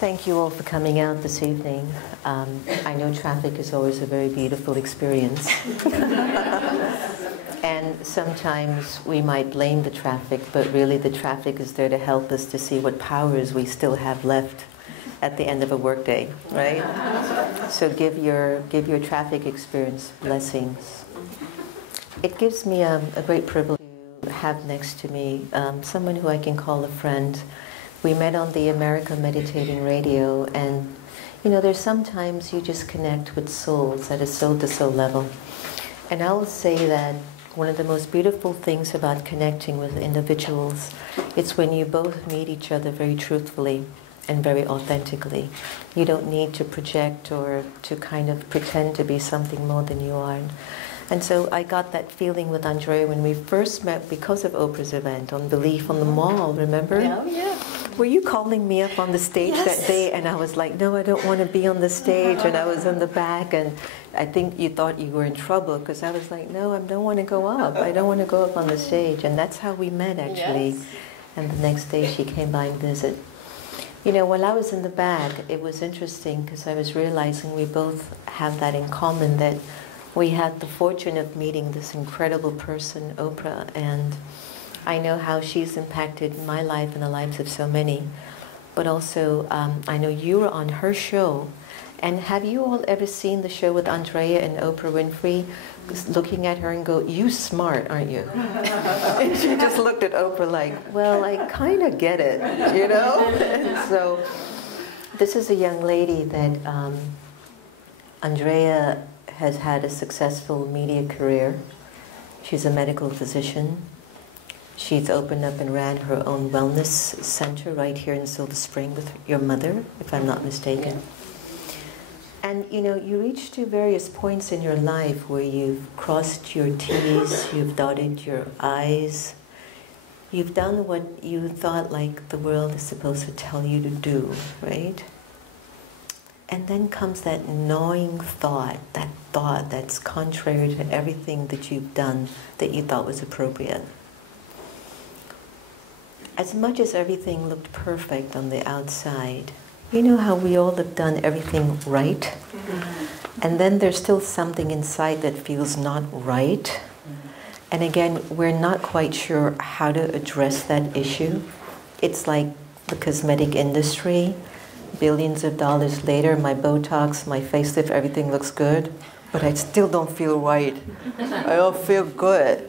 Thank you all for coming out this evening. I know traffic is always a very beautiful experience. And sometimes we might blame the traffic, but really the traffic is there to help us to see what powers we still have left at the end of a workday, right? So give your traffic experience blessings. It gives me a great privilege to have next to me someone who I can call a friend. We met on the America Meditating Radio, and you know, there's sometimes you just connect with souls at a soul-to-soul level. And I will say that one of the most beautiful things about connecting with individuals, it's when you both meet each other very truthfully and very authentically. You don't need to project or to kind of pretend to be something more than you are. And so I got that feeling with Andrea when we first met because of Oprah's event on Belief on the Mall, remember? Oh, yeah. Were you calling me up on the stage that day? And I was like, no, I don't want to be on the stage. And I was in the back, and I think you thought you were in trouble because I was like, no, I don't want to go up. I don't want to go up on the stage. And that's how we met, actually. Yes. And the next day she came by and visited. You know, while I was in the back, it was interesting because I was realizing we both have that in common, that we had the fortune of meeting this incredible person, Oprah, and I know how she's impacted my life and the lives of so many. But also, I know you were on her show. And have you all ever seen the show with Andrea and Oprah Winfrey? Just looking at her and go, you smart, aren't you? And she just looked at Oprah like, well, I kind of get it, you know? And so this is a young lady that Andrea has had a successful media career. She's a medical physician. She's opened up and ran her own wellness center right here in Silver Spring with your mother, if I'm not mistaken. And you know, you reach to various points in your life where you've crossed your T's, you've dotted your I's, you've done what you thought like the world is supposed to tell you to do, right? And then comes that gnawing thought that's contrary to everything that you've done that you thought was appropriate. As much as everything looked perfect on the outside, you know how we all have done everything right? Mm-hmm. And then there's still something inside that feels not right. Mm-hmm. And again, we're not quite sure how to address that issue. It's like the cosmetic industry. Billions of dollars later, my Botox, my facelift, everything looks good, but I still don't feel right. I don't feel good.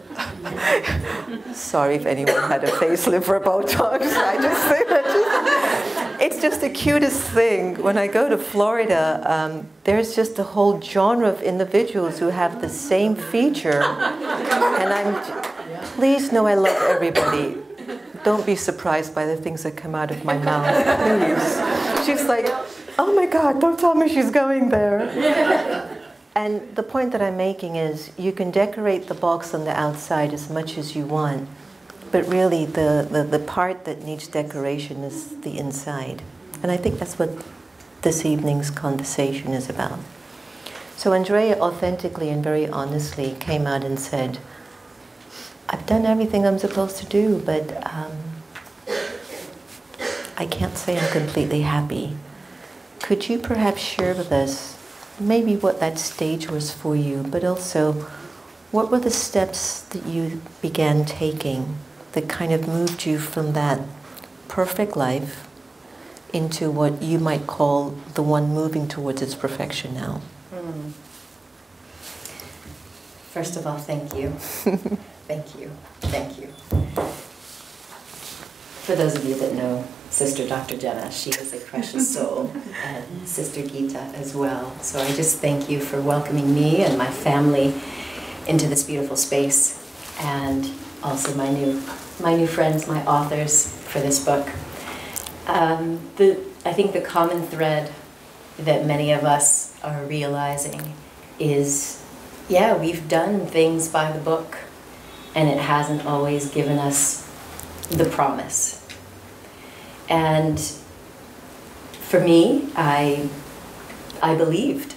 Sorry if anyone had a facelift or Botox. I just think that it's just the cutest thing. When I go to Florida, there's just a whole genre of individuals who have the same feature, and please know I love everybody. Don't be surprised by the things that come out of my mouth, please. She's like, oh my God, don't tell me she's going there. And the point that I'm making is you can decorate the box on the outside as much as you want, but really the part that needs decoration is the inside. And I think that's what this evening's conversation is about. So Andrea authentically and very honestly came out and said, I've done everything I'm supposed to do, but I can't say I'm completely happy. Could you perhaps share with us maybe what that stage was for you, but also what were the steps that you began taking that kind of moved you from that perfect life into what you might call the one moving towards its perfection now? First of all, thank you. Thank you. Thank you. For those of you that know Sister Dr. Jenna, she is a precious soul, and Sister Gita as well. So I just thank you for welcoming me and my family into this beautiful space, and also my new friends, my authors for this book. I think the common thread that many of us are realizing is, yeah, we've done things by the book, and it hasn't always given us the promise. And for me, I believed.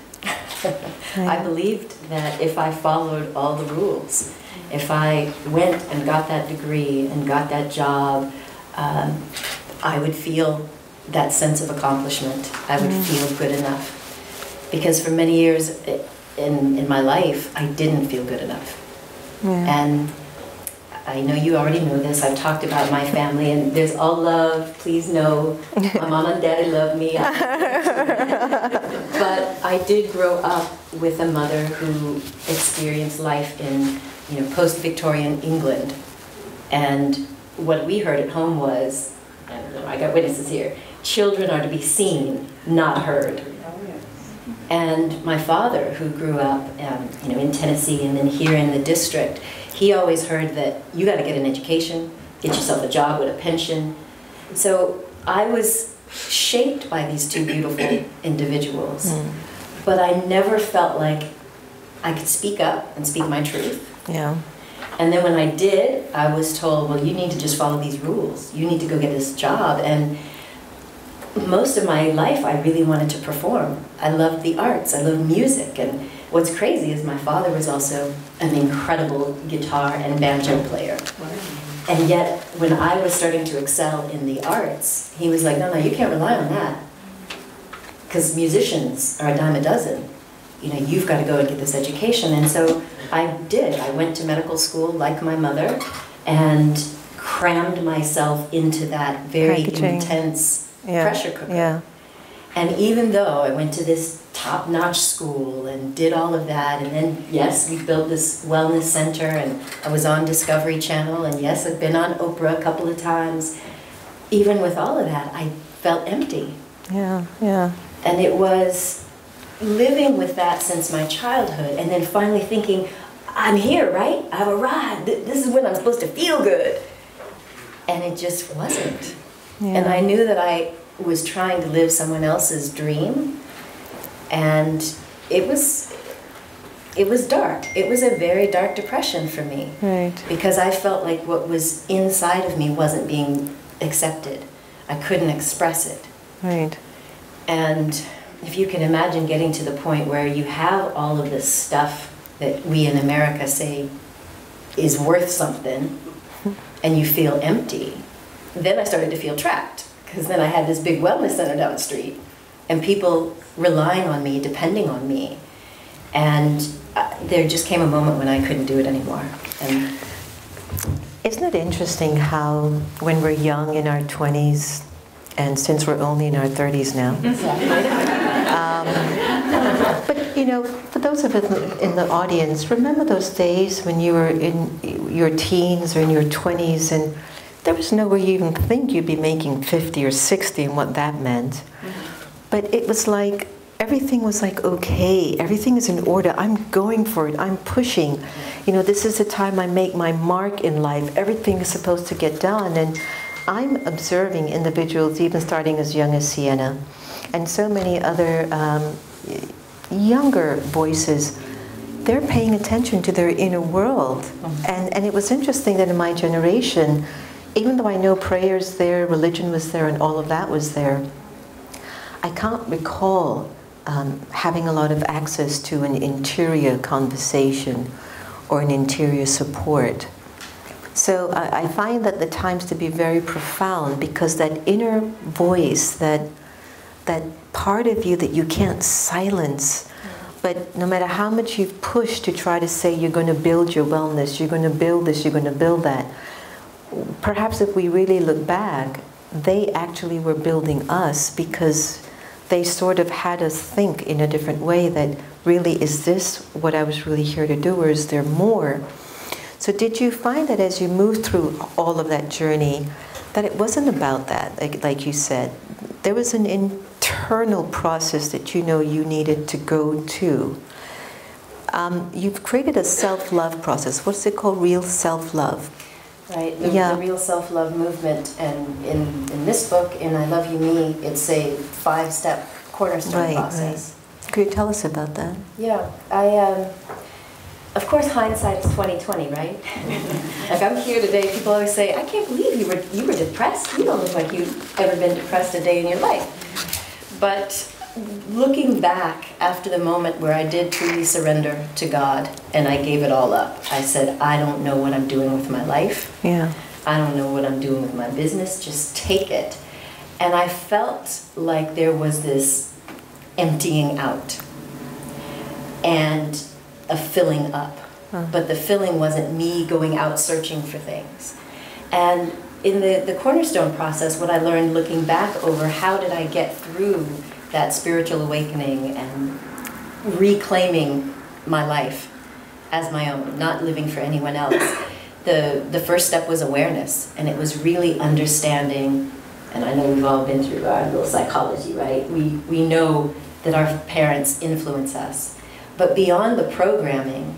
I believed that if I followed all the rules, if I went and got that degree and got that job, I would feel that sense of accomplishment. I would feel good enough. Because for many years in my life, I didn't feel good enough. Yeah. And I know you already know this. I've talked about my family, and there's all love. Please know, my mom and daddy love me. But I did grow up with a mother who experienced life in, post-Victorian England. And what we heard at home was, I don't know, I got witnesses here, children are to be seen, not heard. And my father, who grew up in Tennessee and then here in the district, he always heard that you got to get an education, get yourself a job with a pension. So I was shaped by these two beautiful individuals, but I never felt like I could speak up and speak my truth. Yeah. And then when I did, I was told, well, you need to just follow these rules. You need to go get this job. And most of my life, I really wanted to perform. I loved the arts. I loved music. And what's crazy is my father was also an incredible guitar and banjo player. And yet, when I was starting to excel in the arts, he was like, no, you can't rely on that. Because musicians are a dime a dozen. You've got to go and get this education. And so I did. I went to medical school like my mother and crammed myself into that very intense pressure cooker. Yeah. And even though I went to this top-notch school and did all of that, and then, yes, we built this wellness center, and I was on Discovery Channel, and yes, I've been on Oprah a couple of times. Even with all of that, I felt empty. Yeah, yeah. And it was living with that since my childhood, and then finally thinking, I'm here, right? I've arrived. This is when I'm supposed to feel good. And it just wasn't. Yeah. And I knew that I was trying to live someone else's dream, and it was dark. It was a very dark depression for me. Right. Because I felt like what was inside of me wasn't being accepted. I couldn't express it. Right. And if you can imagine getting to the point where you have all of this stuff that we in America say is worth something, and you feel empty, then I started to feel trapped. Because then I had this big wellness center down the street, and people relying on me, depending on me. And there just came a moment when I couldn't do it anymore. And isn't it interesting how when we're young in our 20s, and since we're only in our 30s now, but for those of us in the audience, remember those days when you were in your teens or in your 20s, and there was no way you even think you'd be making 50 or 60 and what that meant. But it was like, everything was like, okay, everything is in order, I'm going for it, I'm pushing. This is the time I make my mark in life, everything is supposed to get done. And I'm observing individuals, even starting as young as Sienna, and so many other younger voices, they're paying attention to their inner world. And it was interesting that in my generation, even though I know prayers there, religion was there, and all of that was there, I can't recall having a lot of access to an interior conversation or an interior support. So I find that the times to be very profound, because that inner voice, that part of you that you can't silence, but no matter how much you've pushed to try to say you're going to build your wellness, you're going to build this, you're going to build that, perhaps if we really look back, they actually were building us, because they sort of had us think in a different way that really, is this what I was really here to do, or is there more? So did you find that as you moved through all of that journey, that it wasn't about that, like you said, there was an internal process that you needed to go to? You've created a self-love process. What's it called? Real self-love. Right, the real self-love movement, and in this book, in I Love You Me, it's a 5-step cornerstone process. Right. Could you tell us about that? Yeah, of course, hindsight is 20/20, right? Like, I'm here today, people always say, I can't believe you were depressed. You don't look like you've ever been depressed a day in your life. But looking back after the moment where I did truly surrender to God and I gave it all up, I said, I don't know what I'm doing with my life. Yeah. I don't know what I'm doing with my business. Just take it. And I felt like there was this emptying out and a filling up. But the filling wasn't me going out searching for things. And in the Cornerstone process, what I learned looking back over how did I get through that spiritual awakening and reclaiming my life as my own, not living for anyone else. The first step was awareness, and it was really understanding, and I know we've all been through our little psychology, right? We know that our parents influence us. But beyond the programming,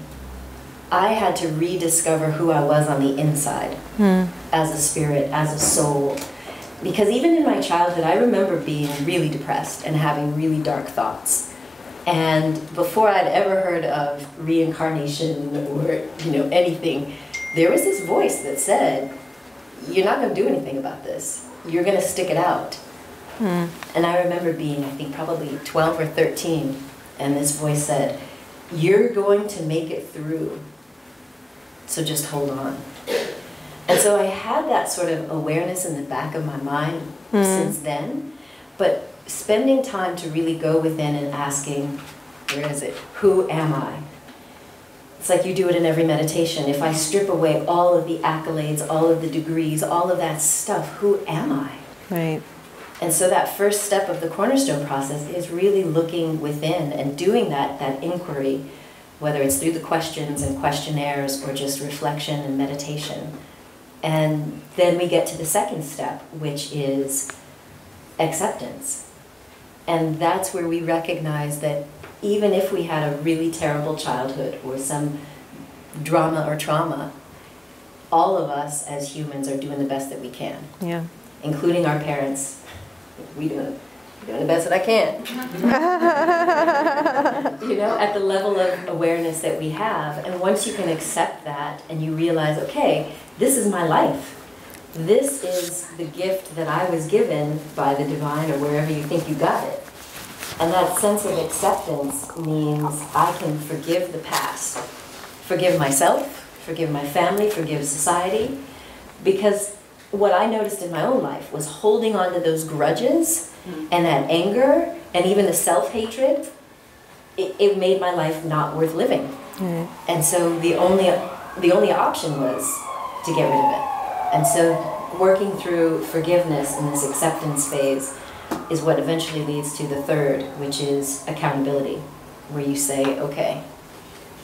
I had to rediscover who I was on the inside as a spirit, as a soul. Because even in my childhood, I remember being really depressed and having really dark thoughts. And before I'd ever heard of reincarnation or anything, there was this voice that said, you're not going to do anything about this. You're going to stick it out. And I remember being, I think, probably 12 or 13, and this voice said, you're going to make it through. So just hold on. And so I had that sort of awareness in the back of my mind since then, but spending time to really go within and asking, where is it? Who am I? It's like you do it in every meditation. If I strip away all of the accolades, all of the degrees, all of that stuff, who am I? Right. And so that first step of the Cornerstone process is really looking within and doing that inquiry, whether it's through the questions and questionnaires or just reflection and meditation. And then we get to the second step, which is acceptance. And that's where we recognize that even if we had a really terrible childhood or some drama or trauma, all of us as humans are doing the best that we can. Yeah. Including our parents. We're doing the best that I can. At the level of awareness that we have. And once you can accept that and you realize, okay, this is my life. This is the gift that I was given by the divine or wherever you think you got it. And that sense of acceptance means I can forgive the past. Forgive myself, forgive my family, forgive society. Because what I noticed in my own life was holding on to those grudges and that anger and even the self-hatred, it made my life not worth living. And so the only option was to get rid of it. And so working through forgiveness in this acceptance phase is what eventually leads to the third, which is accountability, where you say, okay,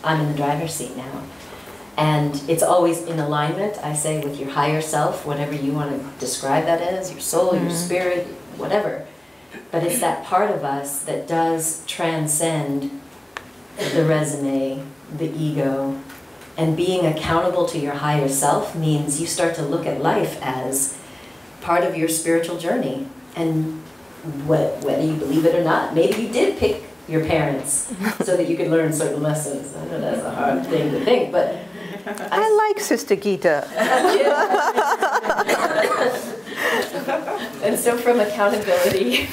I'm in the driver's seat now. And it's always in alignment, I say, with your higher self, whatever you want to describe that as, your soul, your spirit, whatever. But it's that part of us that does transcend the resume, the ego. And being accountable to your higher self means you start to look at life as part of your spiritual journey. And whether you believe it or not, maybe you did pick your parents so that you could learn certain lessons. I know that's a hard thing to think, but I like Sister Gita. And so from accountability,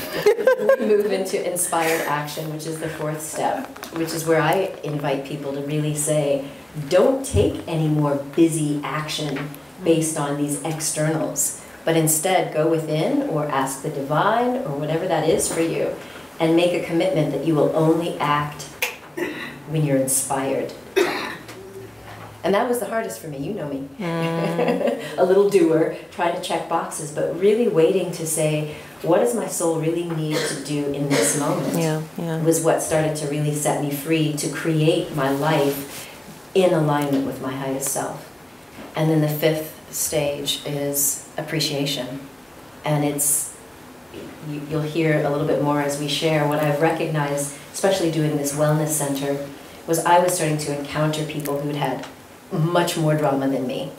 we move into inspired action, which is the fourth step, which is where I invite people to really say, don't take any more busy action based on these externals, but instead go within or ask the divine or whatever that is for you and make a commitment that you will only act when you're inspired. And that was the hardest for me, you know me. A little doer, trying to check boxes, but really waiting to say, what does my soul really need to do in this moment? Was what started to really set me free to create my life in alignment with my highest self. And then the fifth stage is appreciation. And it's, you'll hear a little bit more as we share, what I've recognized, especially doing this wellness center, was I was starting to encounter people who'd had much more drama than me.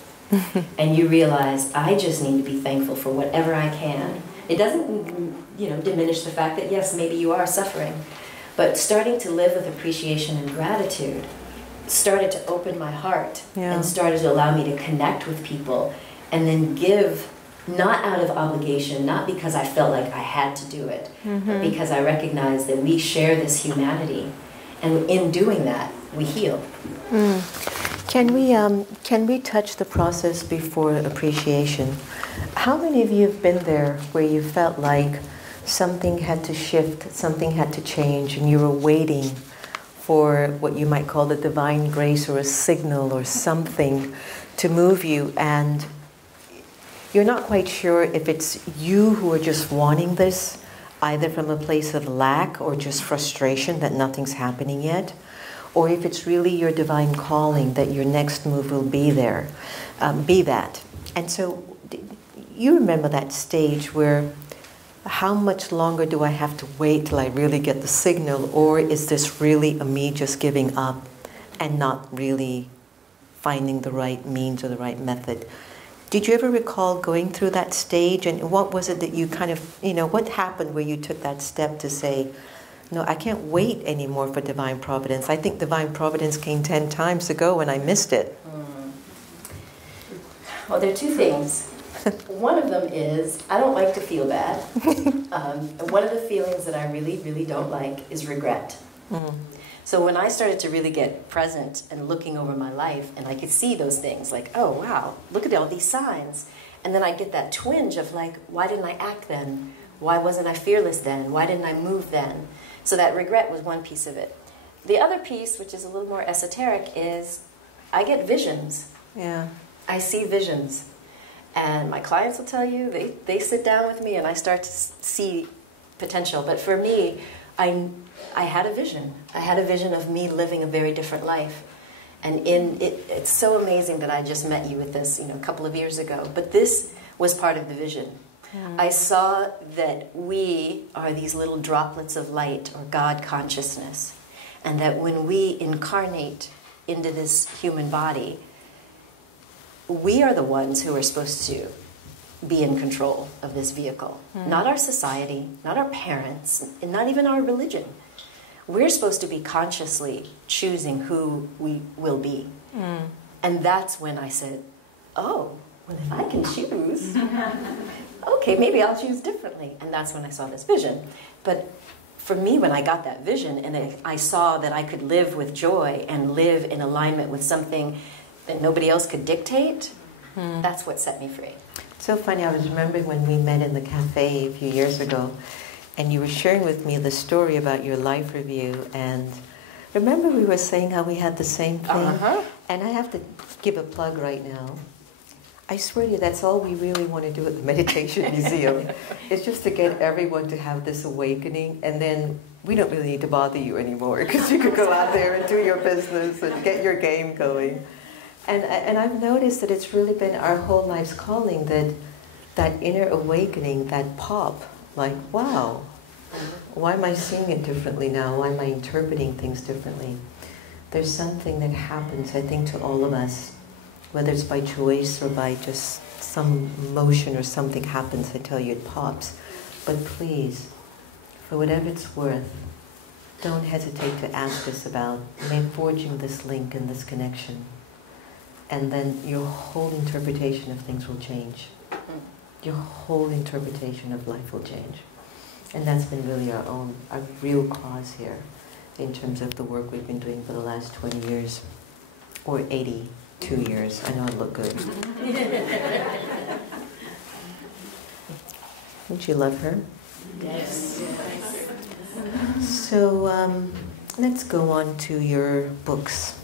And you realize, I just need to be thankful for whatever I can. It doesn't, diminish the fact that, yes, maybe you are suffering, but starting to live with appreciation and gratitude started to open my heart and started to allow me to connect with people and then give, not out of obligation, not because I felt like I had to do it, but because I recognized that we share this humanity. And in doing that, we heal. Can we touch the process before appreciation? How many of you have been there where you felt like something had to shift, something had to change, and you were waiting for what you might call the divine grace or a signal or something to move you, and you're not quite sure if it's you who are just wanting this, either from a place of lack or just frustration that nothing's happening yet, or if it's really your divine calling that your next move will be there, be that. And so you remember that stage where how much longer do I have to wait till I really get the signal, or is this really a me just giving up and not really finding the right means or the right method? Did you ever recall going through that stage, and what was it that you kind of, what happened where you took that step to say, no, I can't wait anymore for divine providence. I think divine providence came 10 times ago and I missed it. Well, there are two things. One of them is, I don't like to feel bad. And one of the feelings that I really, really don't like is regret. So when I started to really get present and looking over my life, and I could see those things, like, oh, wow, look at all these signs. And then I get that twinge of like, why didn't I act then? Why wasn't I fearless then? Why didn't I move then? So that regret was one piece of it. The other piece, which is a little more esoteric, is I get visions. Yeah. I see visions. And my clients will tell you, they sit down with me and I start to see potential. But for me, I had a vision. I had a vision of me living a very different life. And it's so amazing that I just met you with this, a couple of years ago. But this was part of the vision. I saw that we are these little droplets of light, or God consciousness, and that when we incarnate into this human body, we are the ones who are supposed to be in control of this vehicle. Not our society, not our parents, and not even our religion. We're supposed to be consciously choosing who we will be. And that's when I said, oh, well, if I can choose, okay, maybe I'll choose differently. And that's when I saw this vision. But for me, when I got that vision and I saw that I could live with joy and live in alignment with something that nobody else could dictate, that's what set me free. So funny, I was remembering when we met in the cafe a few years ago, and you were sharing with me the story about your life review, and remember we were saying how we had the same thing? And I have to give a plug right now. I swear to you, that's all we really want to do at the Meditation Museum. It's just to get everyone to have this awakening, and then we don't really need to bother you anymore, because you could go out there and do your business and get your game going. And I've noticed that it's really been our whole life's calling, that inner awakening, that pop, like, wow, why am I seeing it differently now? Why am I interpreting things differently? There's something that happens, I think, to all of us, whether it's by choice or by just some motion or something happens, I tell you, it pops. But please, for whatever it's worth, don't hesitate to ask us about forging this link and this connection. And then your whole interpretation of things will change. Your whole interpretation of life will change. And that's been really our real cause here in terms of the work we've been doing for the last 20 years, or 82 years. I know I look good. Don't you love her? Yes. So let's go on to your books.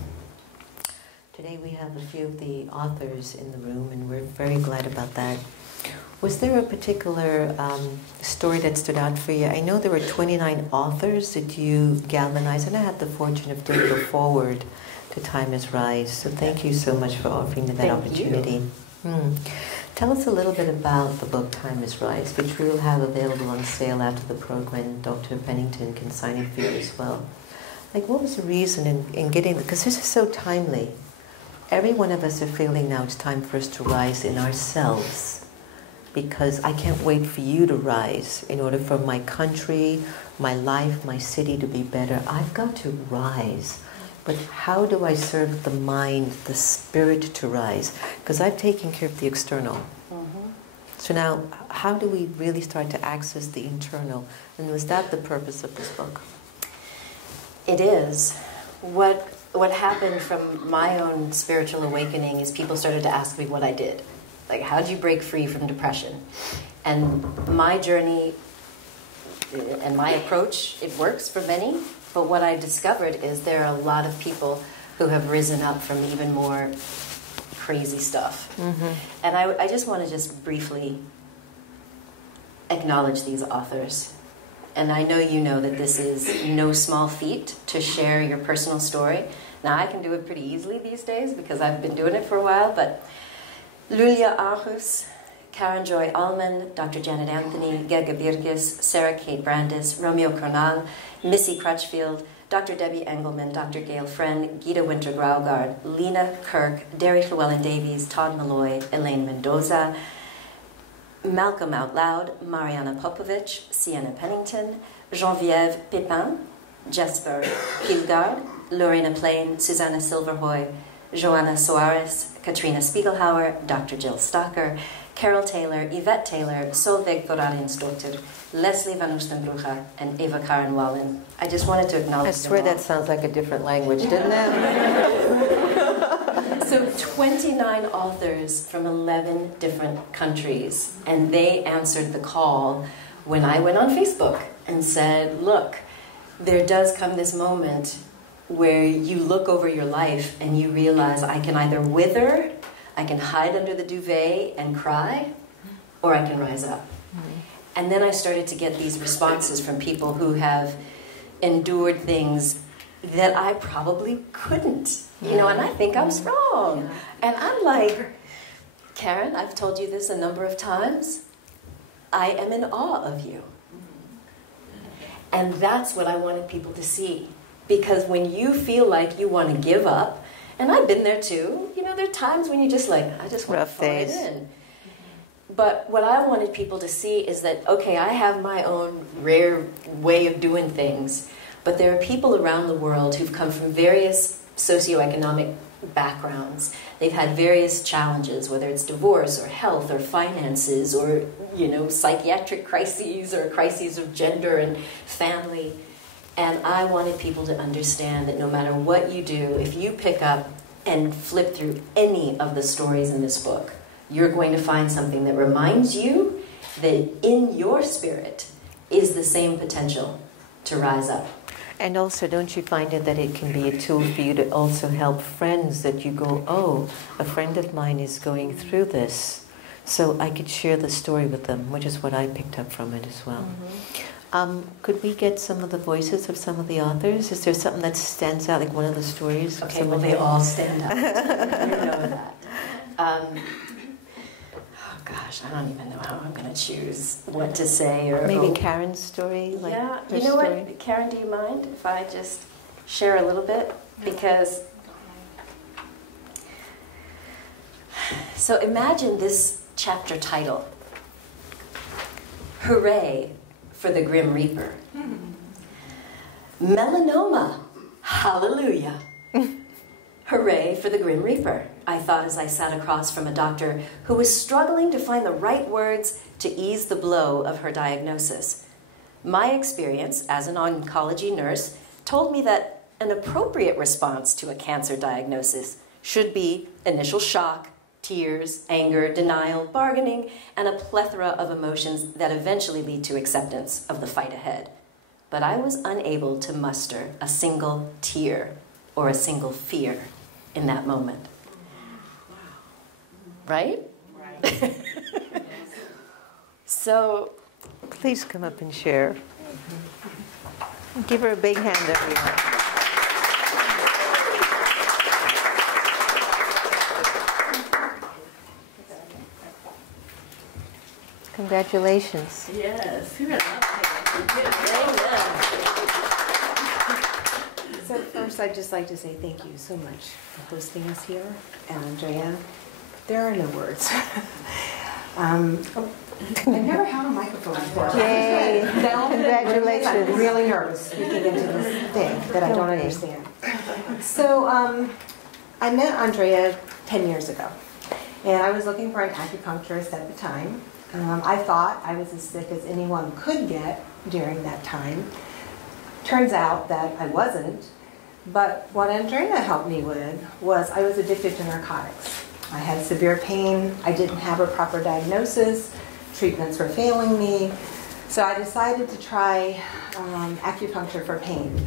Today we have a few of the authors in the room, and we're very glad about that. Was there a particular story that stood out for you? I know there were 29 authors that you galvanized, and I had the fortune of doing the forward to Time Is Rise. So thank you so much for offering me that opportunity. Tell us a little bit about the book Time Is Rise, which we will have available on sale after the program. Dr. Pennington can sign it for you as well. Like, what was the reason in getting, because this is so timely. Every one of us are feeling now it's time for us to rise in ourselves, because I can't wait for you to rise in order for my country, my life, my city to be better. I've got to rise. But how do I serve the mind, the spirit to rise? Because I've taken care of the external. So now, how do we really start to access the internal? And was that the purpose of this book? It is. What what happened from my own spiritual awakening is people started to ask me what I did. Like, how did you break free from depression? And my journey and my approach, it works for many. But what I discovered is there are a lot of people who have risen up from even more crazy stuff. Mm-hmm. And I just want to just briefly acknowledge these authors. And I know you know that this is no small feat to share your personal story. Now, I can do it pretty easily these days because I've been doing it for a while, but Lulia Arhus, Karen Joy Allman, Dr. Janet Anthony, Gerge Birkis, Sarah Kate Brandis, Romeo Cornal, Missy Crutchfield, Dr. Debbie Engelman, Dr. Gail Friend, Gita Winter-Graugard, Lena Kirk, Derry Llewellyn Davies, Todd Malloy, Elaine Mendoza, Malcolm Out Loud, Mariana Popovich, Sienna Pennington, Geneviève Pépin, Jesper Hilgard, Lorena Plain, Susanna Silverhoy, Joanna Soares, Katrina Spiegelhauer, Dr. Jill Stocker, Carol Taylor, Yvette Taylor, Solveig Thorarinsdottir, Leslie Van Oostenbrucha, and Eva Karen Wallen. I just wanted to acknowledge I swear that sounds like a different language, didn't it? So 29 authors from 11 different countries, and they answered the call when I went on Facebook and said, look, there does come this moment where you look over your life and you realize I can either wither, I can hide under the duvet and cry, or I can rise up. Mm-hmm. And then I started to get these responses from people who have endured things that I probably couldn't, you know, and I think I'm strong. And I'm like, Karen, I've told you this a number of times, I am in awe of you. And that's what I wanted people to see. Because when you feel like you want to give up, and I've been there too, you know, there are times when you just like, I just want to fall in. But what I wanted people to see is that, okay, I have my own rare way of doing things, but there are people around the world who've come from various socioeconomic backgrounds. They've had various challenges, whether it's divorce or health or finances or, you know, psychiatric crises or crises of gender and family. And I wanted people to understand that no matter what you do, if you pick up and flip through any of the stories in this book, you're going to find something that reminds you that in your spirit is the same potential to rise up. And also, don't you find it that it can be a tool for you to also help friends that you go, oh, a friend of mine is going through this, so I could share the story with them, which is what I picked up from it as well. Mm-hmm. Could we get some of the voices of some of the authors? Is there something that stands out, like one of the stories? Okay, well, they all stand out. You know that. Oh gosh, I don't even know how I'm going to choose what to say. Or maybe Karen's story? Like yeah, you know story? What? Karen, do you mind if I just share a little bit? Because, so imagine this chapter title. Hooray for the Grim Reaper. Melanoma, hallelujah. Hooray for the Grim Reaper, I thought as I sat across from a doctor who was struggling to find the right words to ease the blow of her diagnosis. My experience as an oncology nurse told me that an appropriate response to a cancer diagnosis should be initial shock, tears, anger, denial, bargaining, and a plethora of emotions that eventually lead to acceptance of the fight ahead. But I was unable to muster a single tear or a single fear in that moment. Right? Right. So, please come up and share. Give her a big hand, everyone. Congratulations. Yes. So first, I'd just like to say thank you so much for hosting us here. And Andrea, there are no words. I've never held a microphone before. Yay. Congratulations. I'm really nervous speaking into this thing that I don't understand. So I met Andrea 10 years ago. And I was looking for an acupuncturist at the time. I thought I was as sick as anyone could get during that time. Turns out that I wasn't, But what Andrea helped me with was I was addicted to narcotics. I had severe pain. I didn't have a proper diagnosis. Treatments were failing me. So I decided to try acupuncture for pain.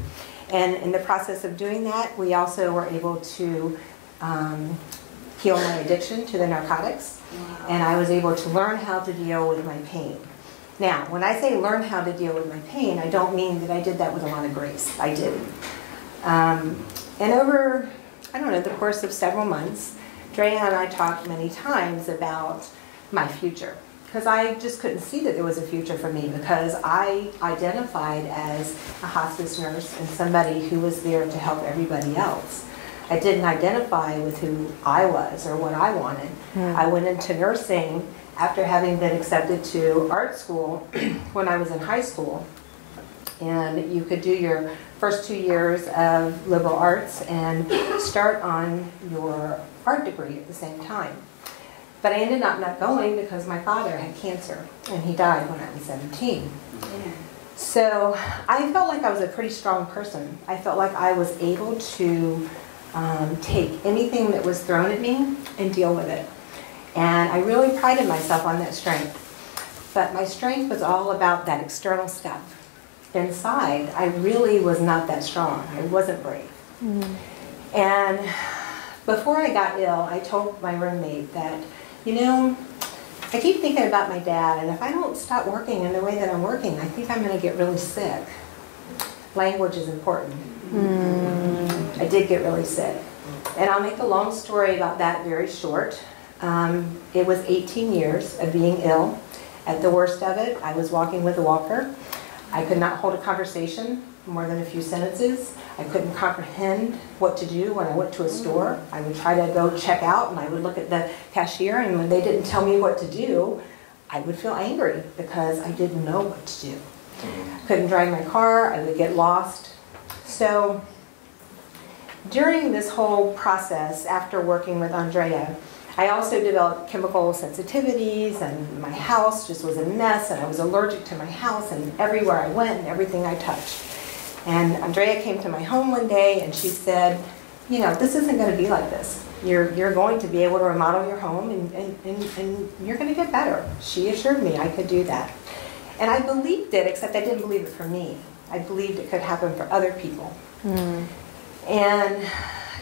And in the process of doing that, we also were able to heal my addiction to the narcotics. Wow. And I was able to learn how to deal with my pain. Now, when I say learn how to deal with my pain, I don't mean that I did that with a lot of grace. I didn't. And over, I don't know, the course of several months, Drea and I talked many times about my future. Because I just couldn't see that there was a future for me, because I identified as a hospice nurse and somebody who was there to help everybody else. I didn't identify with who I was or what I wanted. I went into nursing after having been accepted to art school when I was in high school. And you could do your first 2 years of liberal arts and start on your art degree at the same time. But I ended up not going because my father had cancer, and he died when I was 17. So I felt like I was a pretty strong person. I felt like I was able to take anything that was thrown at me and deal with it. And I really prided myself on that strength. But my strength was all about that external stuff. Inside, I really was not that strong. I wasn't brave. And before I got ill, I told my roommate that, you know, I keep thinking about my dad, and if I don't stop working in the way that I'm working, I think I'm going to get really sick. Language is important. I did get really sick. And I'll make a long story about that very short. It was 18 years of being ill. At the worst of it, I was walking with a walker. I could not hold a conversation more than a few sentences. I couldn't comprehend what to do when I went to a store. I would try to go check out, and I would look at the cashier, and when they didn't tell me what to do, I would feel angry because I didn't know what to do. Couldn't drive my car. I would get lost. So during this whole process, after working with Andrea, I also developed chemical sensitivities, and my house just was a mess, and I was allergic to my house and everywhere I went and everything I touched. And Andrea came to my home one day, and she said, you know, this isn't going to be like this. You're going to be able to remodel your home, and you're going to get better. She assured me I could do that. And I believed it, except I didn't believe it for me. I believed it could happen for other people. And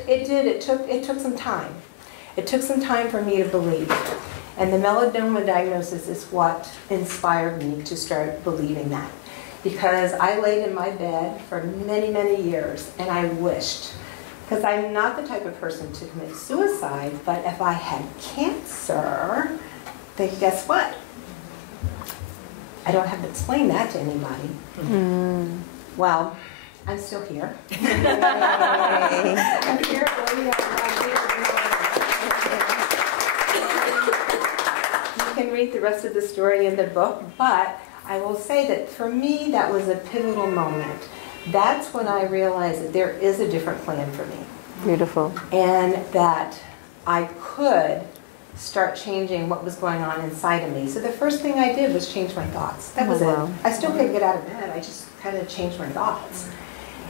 it did. It took some time. It took some time for me to believe. And the melanoma diagnosis is what inspired me to start believing that. Because I laid in my bed for many, many years, and I wished, because I'm not the type of person to commit suicide, but if I had cancer, then guess what? I don't have to explain that to anybody. Well, I'm still here. I'm here. You can read the rest of the story in the book, but I will say that for me, that was a pivotal moment. That's when I realized that there is a different plan for me. Beautiful. And that I could start changing what was going on inside of me. So the first thing I did was change my thoughts. That was it. I still couldn't get out of bed. I just kind of changed my thoughts.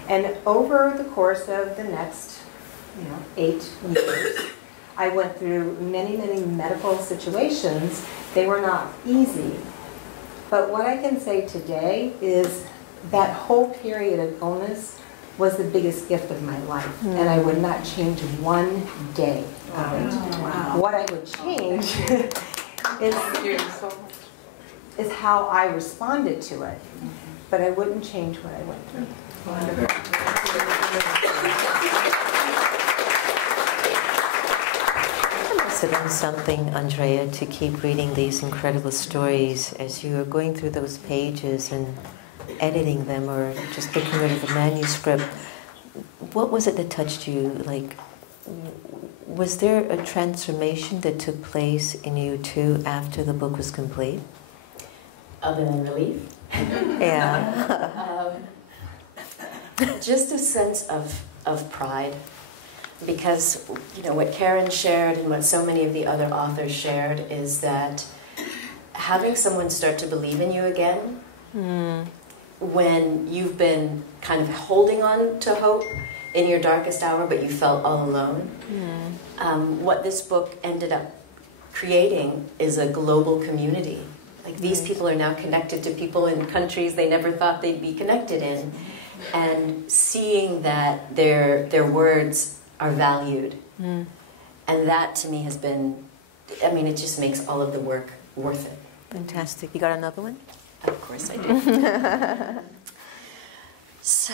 And over the course of the next, 8 years, I went through many, many medical situations. They were not easy. But what I can say today is that whole period of illness was the biggest gift of my life. And I would not change one day of it. Wow. What I would change is how I responded to it. But I wouldn't change what I went through. You must have done something, Andrea, to keep reading these incredible stories as you were going through those pages and editing them, or just looking at the manuscript. What was it that touched you? Like, was there a transformation that took place in you too after the book was complete? Other than relief? Yeah. Just a sense of pride. Because, what Karen shared and what so many of the other authors shared is that having someone start to believe in you again, when you've been kind of holding on to hope in your darkest hour, but you felt all alone. What this book ended up creating is a global community. Like, these people are now connected to people in countries they never thought they'd be connected in, and seeing that their words are valued. And that, to me, has been, I mean, it just makes all of the work worth it. Fantastic. You got another one? Of course I do. So,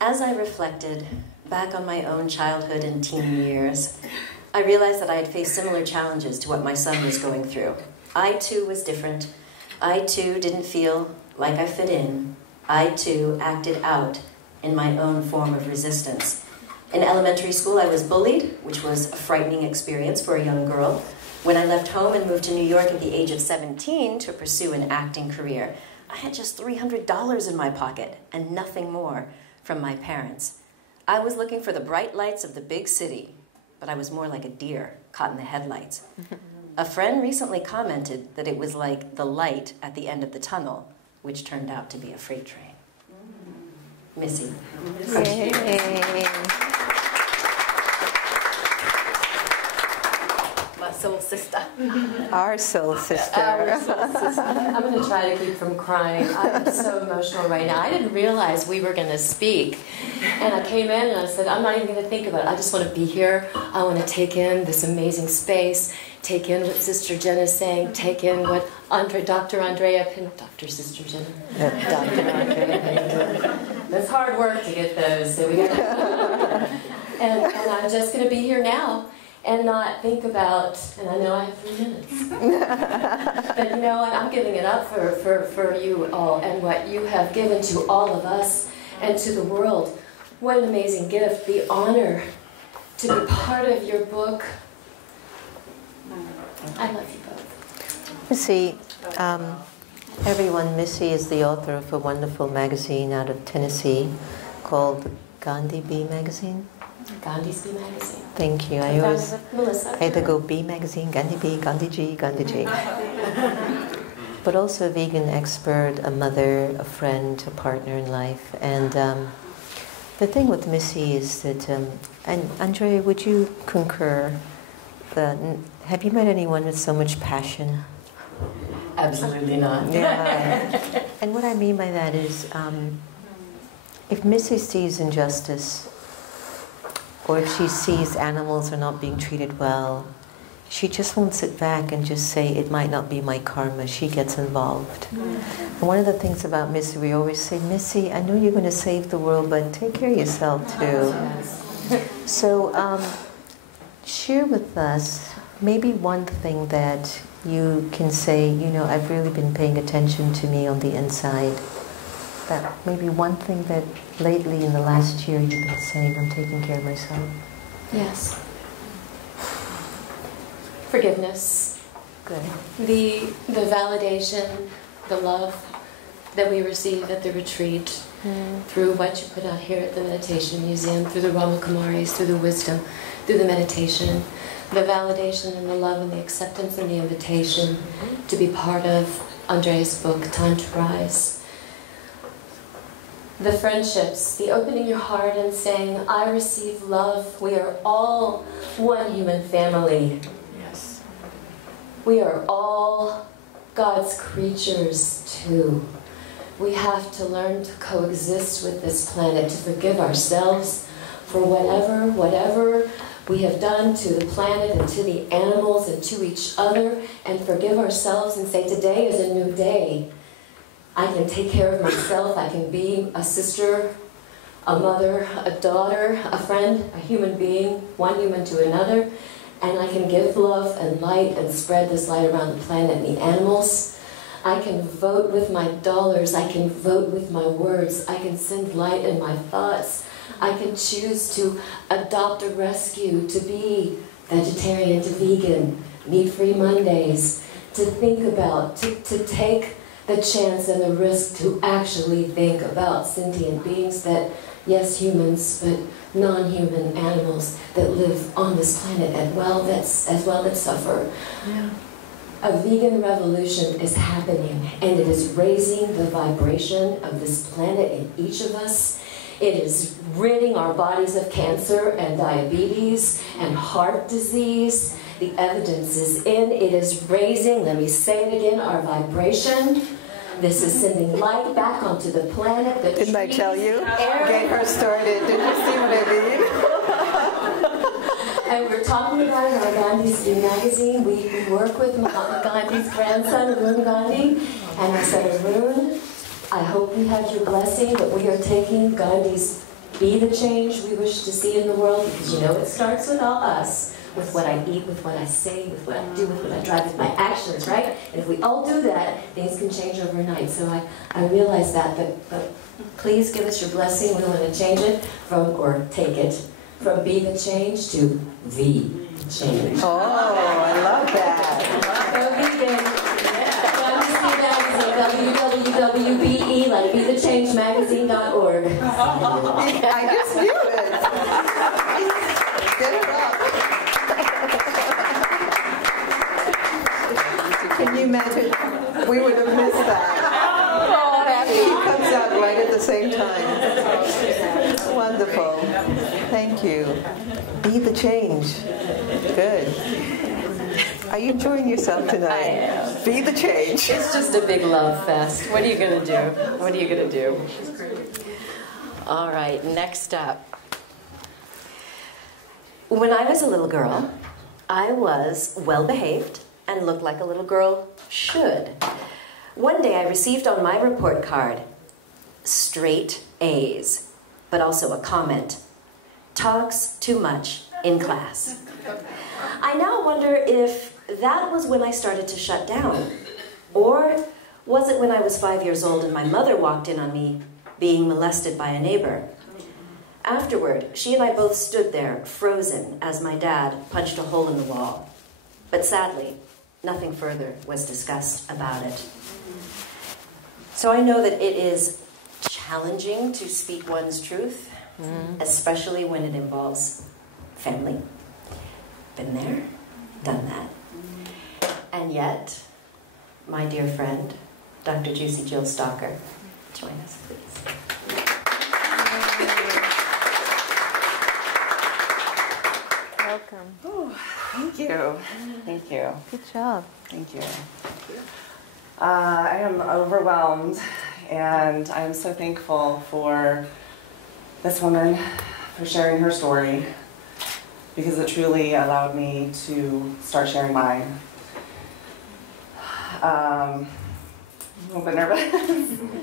as I reflected back on my own childhood and teen years, I realized that I had faced similar challenges to what my son was going through. I, too, was different. I, too, didn't feel like I fit in. I, too, acted out in my own form of resistance. In elementary school, I was bullied, which was a frightening experience for a young girl. When I left home and moved to New York at the age of 17 to pursue an acting career, I had just $300 in my pocket and nothing more from my parents. I was looking for the bright lights of the big city, but I was more like a deer caught in the headlights. A friend recently commented that it was like the light at the end of the tunnel, which turned out to be a freight train. Missy. My soul sister. Our soul sister. Our soul sister. I'm going to try to keep from crying. I'm so emotional right now. I didn't realize we were going to speak. And I came in and I said, I'm not even going to think about it. I just want to be here. I want to take in this amazing space, take in what Sister Jenna is saying, take in what Sister Jenna, Dr. Andrea Pennington. It's hard work to get those. So we got and I'm just going to be here now. And not think about, and I know I have 3 minutes, but you know what, I'm giving it up for you all and what you have given to all of us and to the world. What an amazing gift, the honor to be part of your book. I love you both. Missy, everyone, Missy is the author of a wonderful magazine out of Tennessee called Gandhi Bee Magazine. Gandhi's Bee Magazine. Thank you. I always had to go Bee Magazine, Gandhi Bee, Gandhi G, Gandhi G. But also a vegan expert, a mother, a friend, a partner in life. And the thing with Missy is that, and Andrea, would you concur, have you met anyone with so much passion? Absolutely not. Yeah. And what I mean by that is, if Missy sees injustice, or if she sees animals are not being treated well, she just won't sit back and just say, it might not be my karma. She gets involved. And one of the things about Missy, we always say, Missy, I know you're going to save the world, but take care of yourself too. So share with us maybe one thing that you can say, you know, I've really been paying attention to me on the inside. That maybe one thing that lately in the last year you've been saying, I'm taking care of myself. Yes. Forgiveness. Good. The validation, the love that we receive at the retreat, through what you put out here at the Meditation Museum, through the Rama Kumaris, through the wisdom, through the meditation, the validation and the love and the acceptance and the invitation to be part of Andrea's book, Time to Rise. The friendships, the opening your heart and saying, I receive love. We are all one human family. Yes. We are all God's creatures too. We have to learn to coexist with this planet, to forgive ourselves for whatever we have done to the planet and to the animals and to each other, and forgive ourselves and say, today is a new day. I can take care of myself. I can be a sister, a mother, a daughter, a friend, a human being, one human to another, and I can give love and light and spread this light around the planet and the animals. I can vote with my dollars. I can vote with my words. I can send light in my thoughts. I can choose to adopt a rescue, to be vegetarian, to vegan, meat-free Mondays, to think about, to take the chance and the risk to actually think about sentient beings that, yes, humans, but non-human animals that live on this planet as well that suffer. Yeah. A vegan revolution is happening, and it is raising the vibration of this planet in each of us. It is ridding our bodies of cancer and diabetes and heart disease. The evidence is in. It is raising, let me say it again, our vibration. This is sending light back onto the planet. The Didn't I tell you? Air. Get her started. Did you see what I mean? And we're talking about in our Gandhi's New magazine. We work with Mahatma Gandhi's grandson, Arun Gandhi. And I said, Arun, I hope we have your blessing that we are taking Gandhi's Be the Change we wish to see in the world, because you know it starts with all us, with what I eat, with what I say, with what I do, with what I drive, with my actions, right? And if we all do that, things can change overnight. So I realize that, but please give us your blessing. We want to change it from, or take it, from Be the Change to The Change. Oh, I love that. Go vegan. www.be, let it be the change magazine.org. I just knew it. Get it up. Can you imagine? We would have missed that. He comes out right at the same time. Wonderful. Thank you. Be the change. Good. Are you enjoying yourself tonight? I am. Be the change. It's just a big love fest. What are you going to do? What are you going to do? All right, next up. When I was a little girl, I was well-behaved and looked like a little girl should. One day I received on my report card, straight A's, but also a comment, talks too much in class. I now wonder if that was when I started to shut down, or was it when I was 5 years old and my mother walked in on me being molested by a neighbor? Afterward, she and I both stood there, frozen, as my dad punched a hole in the wall. But sadly, nothing further was discussed about it. So I know that it is challenging to speak one's truth, especially when it involves family. Been there, done that. And yet, my dear friend, Dr. Juicy Jill Stalker, join us, please. Welcome. Oh, thank you. Thank you. Good job. Thank you. I am overwhelmed, and I am so thankful for this woman for sharing her story, because it truly allowed me to start sharing mine. I'm a little bit nervous.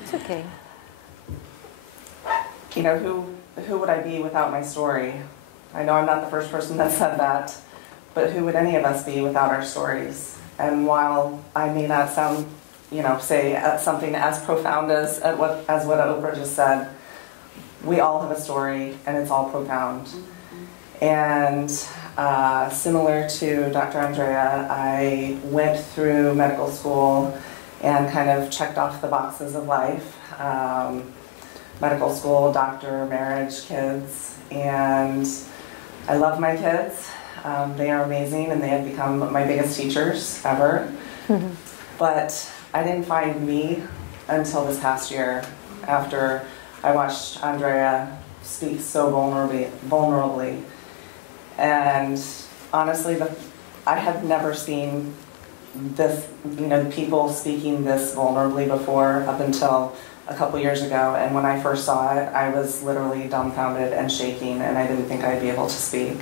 It's okay. You know, who would I be without my story? I know I'm not the first person that said that, but who would any of us be without our stories? And while I may not sound, say something as profound as what Oprah just said, we all have a story, and it's all profound. And similar to Dr. Andrea, I went through medical school and kind of checked off the boxes of life. Medical school, doctor, marriage, kids, and I love my kids. They are amazing, and they have become my biggest teachers ever. But I didn't find me until this past year, after I watched Andrea speak so vulnerably. And honestly, I had never seen this, people speaking this vulnerably before up until a couple years ago. And when I first saw it, I was literally dumbfounded and shaking, and I didn't think I'd be able to speak.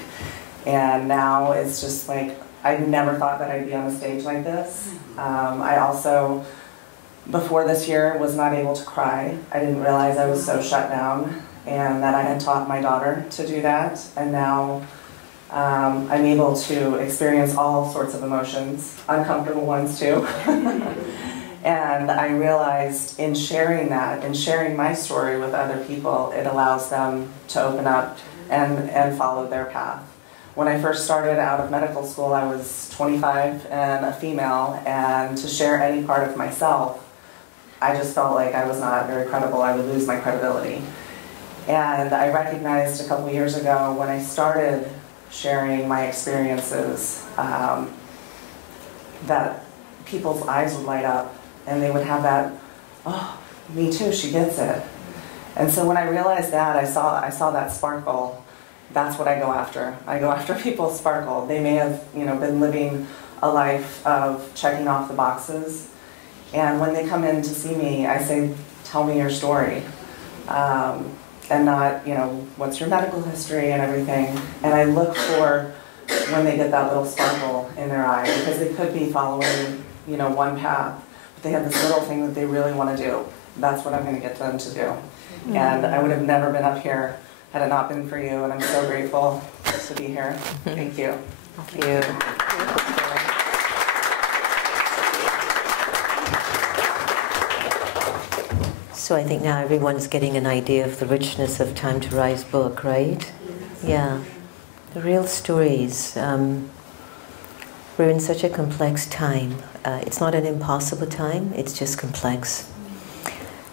And now it's just like, I never thought that I'd be on a stage like this. I also, before this year, was not able to cry. I didn't realize I was so shut down, and that I had taught my daughter to do that. And now I'm able to experience all sorts of emotions, uncomfortable ones too. And I realized in sharing that, in sharing my story with other people, it allows them to open up and follow their path. When I first started out of medical school, I was 25 and a female, and to share any part of myself, I just felt like I was not very credible. I would lose my credibility. And I recognized a couple years ago when I started sharing my experiences that people's eyes would light up and they would have that, oh, me too, she gets it. And so when I realized that, I saw that sparkle. That's what I go after. I go after people's sparkle. They may have, been living a life of checking off the boxes. And when they come in to see me, I say, tell me your story. And not, what's your medical history and everything. And I look for when they get that little sparkle in their eye, because they could be following, one path, but they have this little thing that they really want to do. That's what I'm going to get them to do. Mm-hmm. And I would have never been up here had it not been for you, and I'm so grateful to be here. Thank you. Thank you. So I think now everyone's getting an idea of the richness of Time to Rise book, right? Yeah. The real stories. We're in such a complex time. It's not an impossible time, it's just complex.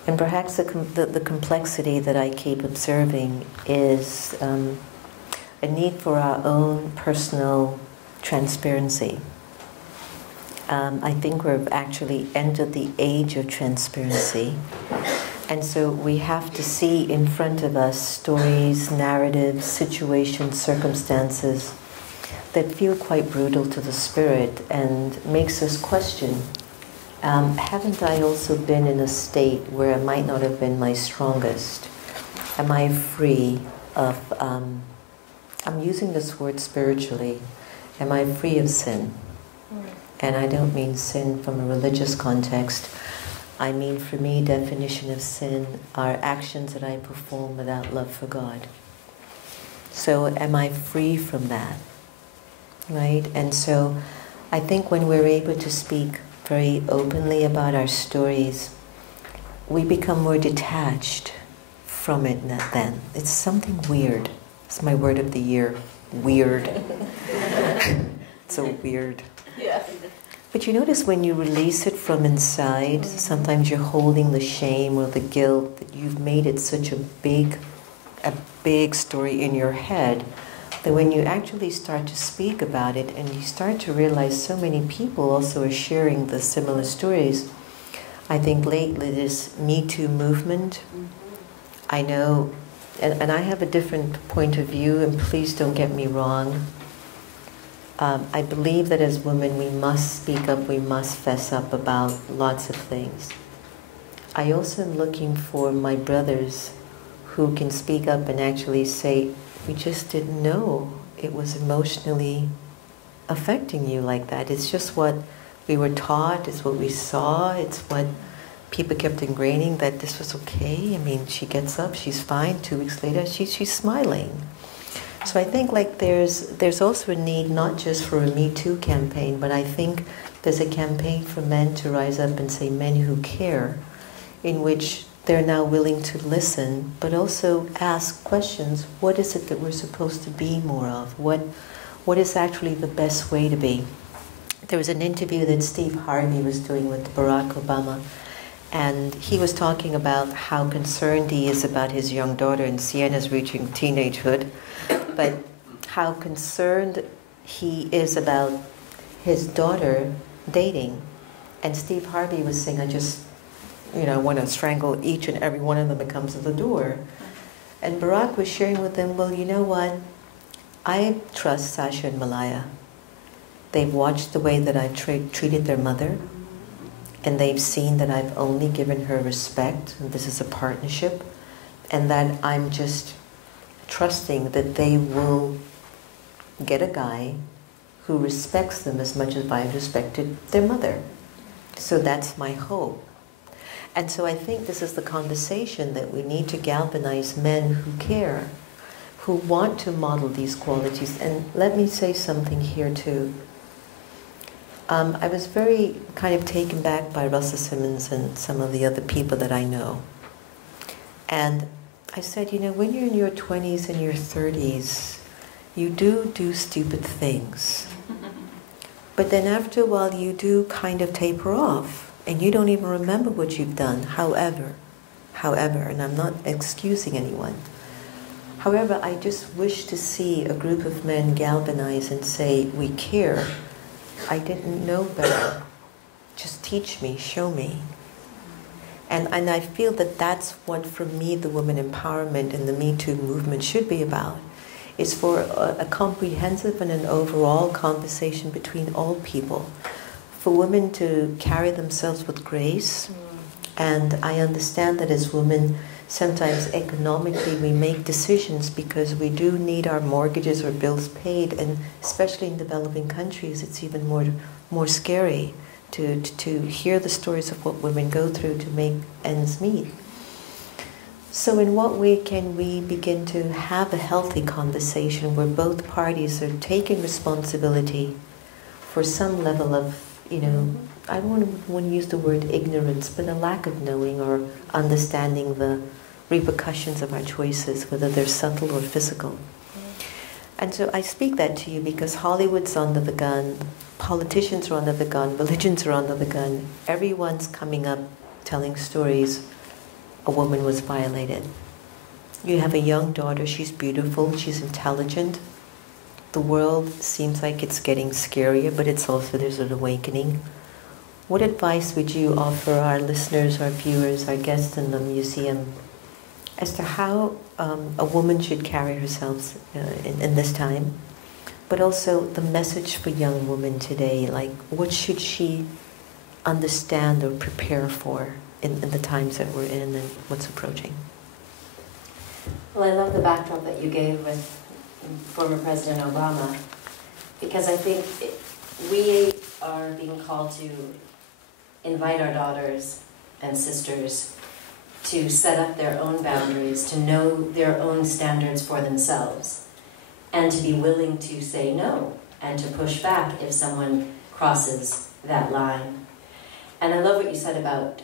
And perhaps the complexity that I keep observing is a need for our own personal transparency. I think we've actually entered the age of transparency. And so we have to see in front of us stories, narratives, situations, circumstances that feel quite brutal to the spirit and makes us question, haven't I also been in a state where I might not have been my strongest? Am I free of, I'm using this word spiritually, am I free of sin? And I don't mean sin from a religious context. I mean, for me, definition of sin are actions that I perform without love for God. So am I free from that? Right? And so I think when we're able to speak very openly about our stories, we become more detached from it then. It's something weird. It's my word of the year. Weird. It's so weird. Yeah. But you notice when you release it from inside, sometimes you're holding the shame or the guilt that you've made it such a big story in your head that when you actually start to speak about it and you start to realize so many people also are sharing the similar stories. I think lately this Me Too movement, I know, and I have a different point of view, and please don't get me wrong. I believe that as women we must speak up, we must fess up about lots of things. I also am looking for my brothers who can speak up and actually say, we just didn't know it was emotionally affecting you like that. It's just what we were taught, it's what we saw, it's what people kept ingraining that this was okay. I mean, she gets up, she's fine, 2 weeks later she's smiling. So I think like there's also a need not just for a Me Too campaign, but I think there's a campaign for men to rise up and say men who care, in which they're now willing to listen, but also ask questions. What is it that we're supposed to be more of? What is actually the best way to be? There was an interview that Steve Harvey was doing with Barack Obama, and he was talking about how concerned he is about his young daughter, and Sienna's reaching teenagehood, but how concerned he is about his daughter dating. And Steve Harvey was saying, I want to strangle each and every one of them that comes to the door. And Barack was sharing with them, well, you know what? I trust Sasha and Malaya. They've watched the way that I've treated their mother, and they've seen that I've only given her respect, and this is a partnership, and that I'm just trusting that they will get a guy who respects them as much as I've respected their mother. So that's my hope. And so I think this is the conversation that we need to galvanize men who care, who want to model these qualities. And let me say something here too. I was very kind of taken back by Russell Simmons and some of the other people that I know. And I said, when you're in your 20s and your 30s, you do stupid things. But then after a while you do kind of taper off. And you don't even remember what you've done, however, and I'm not excusing anyone. However, I just wish to see a group of men galvanize and say, we care. I didn't know better Just teach me, show me. And I feel that that's what, for me, the women empowerment and the Me Too movement should be about. Is for a comprehensive and an overall conversation between all people. For women to carry themselves with grace. And I understand that as women, sometimes economically we make decisions because we do need our mortgages or bills paid, and especially in developing countries, it's even more scary to hear the stories of what women go through to make ends meet. So in what way can we begin to have a healthy conversation where both parties are taking responsibility for some level of, I don't want to use the word ignorance, but a lack of knowing or understanding the repercussions of our choices, whether they're subtle or physical. And so I speak that to you because Hollywood's under the gun, politicians are under the gun, religions are under the gun. Everyone's coming up telling stories a woman was violated. You have a young daughter, she's beautiful, she's intelligent. The world seems like it's getting scarier, but it's also, there's an awakening. What advice would you offer our listeners, our viewers, our guests in the museum as to how a woman should carry herself in this time, but also the message for young women today, like what should she understand or prepare for in the times that we're in and what's approaching? Well, I love the backdrop that you gave with former President Obama, because I think we are being called to invite our daughters and sisters to set up their own boundaries, to know their own standards for themselves, and to be willing to say no and to push back if someone crosses that line. And I love what you said about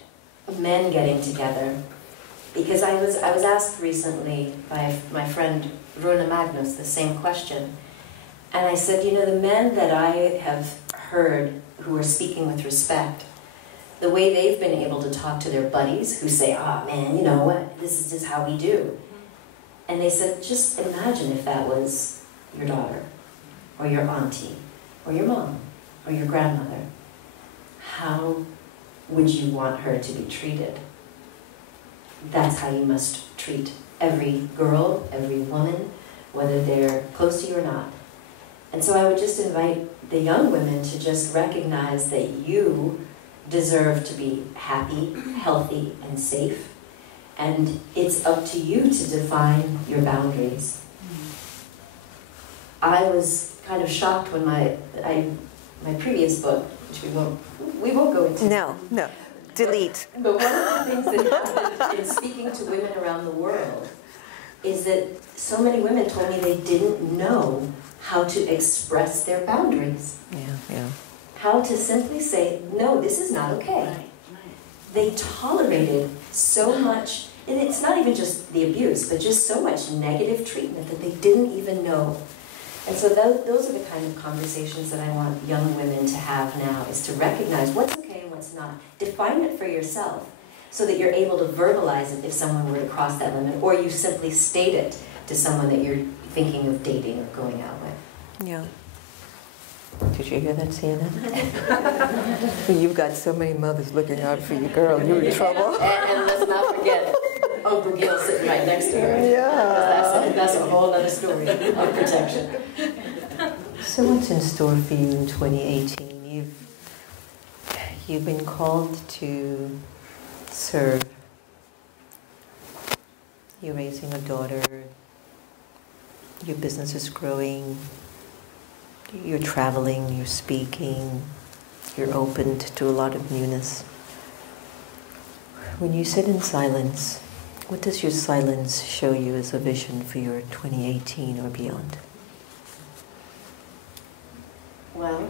men getting together, because I was asked recently by my friend Runa Magnus the same question, and I said, the men that I have heard who are speaking with respect, the way they've been able to talk to their buddies who say, man, you know what, this is just how we do. And they said, just imagine if that was your daughter, or your auntie, or your mom, or your grandmother. How would you want her to be treated? That's how you must treat every girl, every woman, whether they're close to you or not. And so I would just invite the young women to just recognize that you deserve to be happy, healthy, and safe. And it's up to you to define your boundaries. I was kind of shocked when my previous book, which we won't go into. No, delete. But one of the things that happened in speaking to women around the world is that so many women told me they didn't know how to express their boundaries. Yeah. How to simply say, no, this is not okay. Right. They tolerated so much, and it's not even just the abuse, but just so much negative treatment that they didn't even know. And so those are the kind of conversations that I want young women to have now, is to recognize what's okay and what's not. Define it for yourself so that you're able to verbalize it if someone were to cross that limit, or you simply state it to someone that you're thinking of dating or going out with. Yeah. Did you hear that, Sienna? You've got so many mothers looking out for you, girl. You're in trouble. And let's not forget Uncle Gil sitting right next to her. Yeah. That's a whole other story of protection. So what's in store for you in 2018? You've been called to serve. You're raising a daughter. Your business is growing. You're traveling, you're speaking, you're opened to a lot of newness. When you sit in silence, what does your silence show you as a vision for your 2018 or beyond? Well,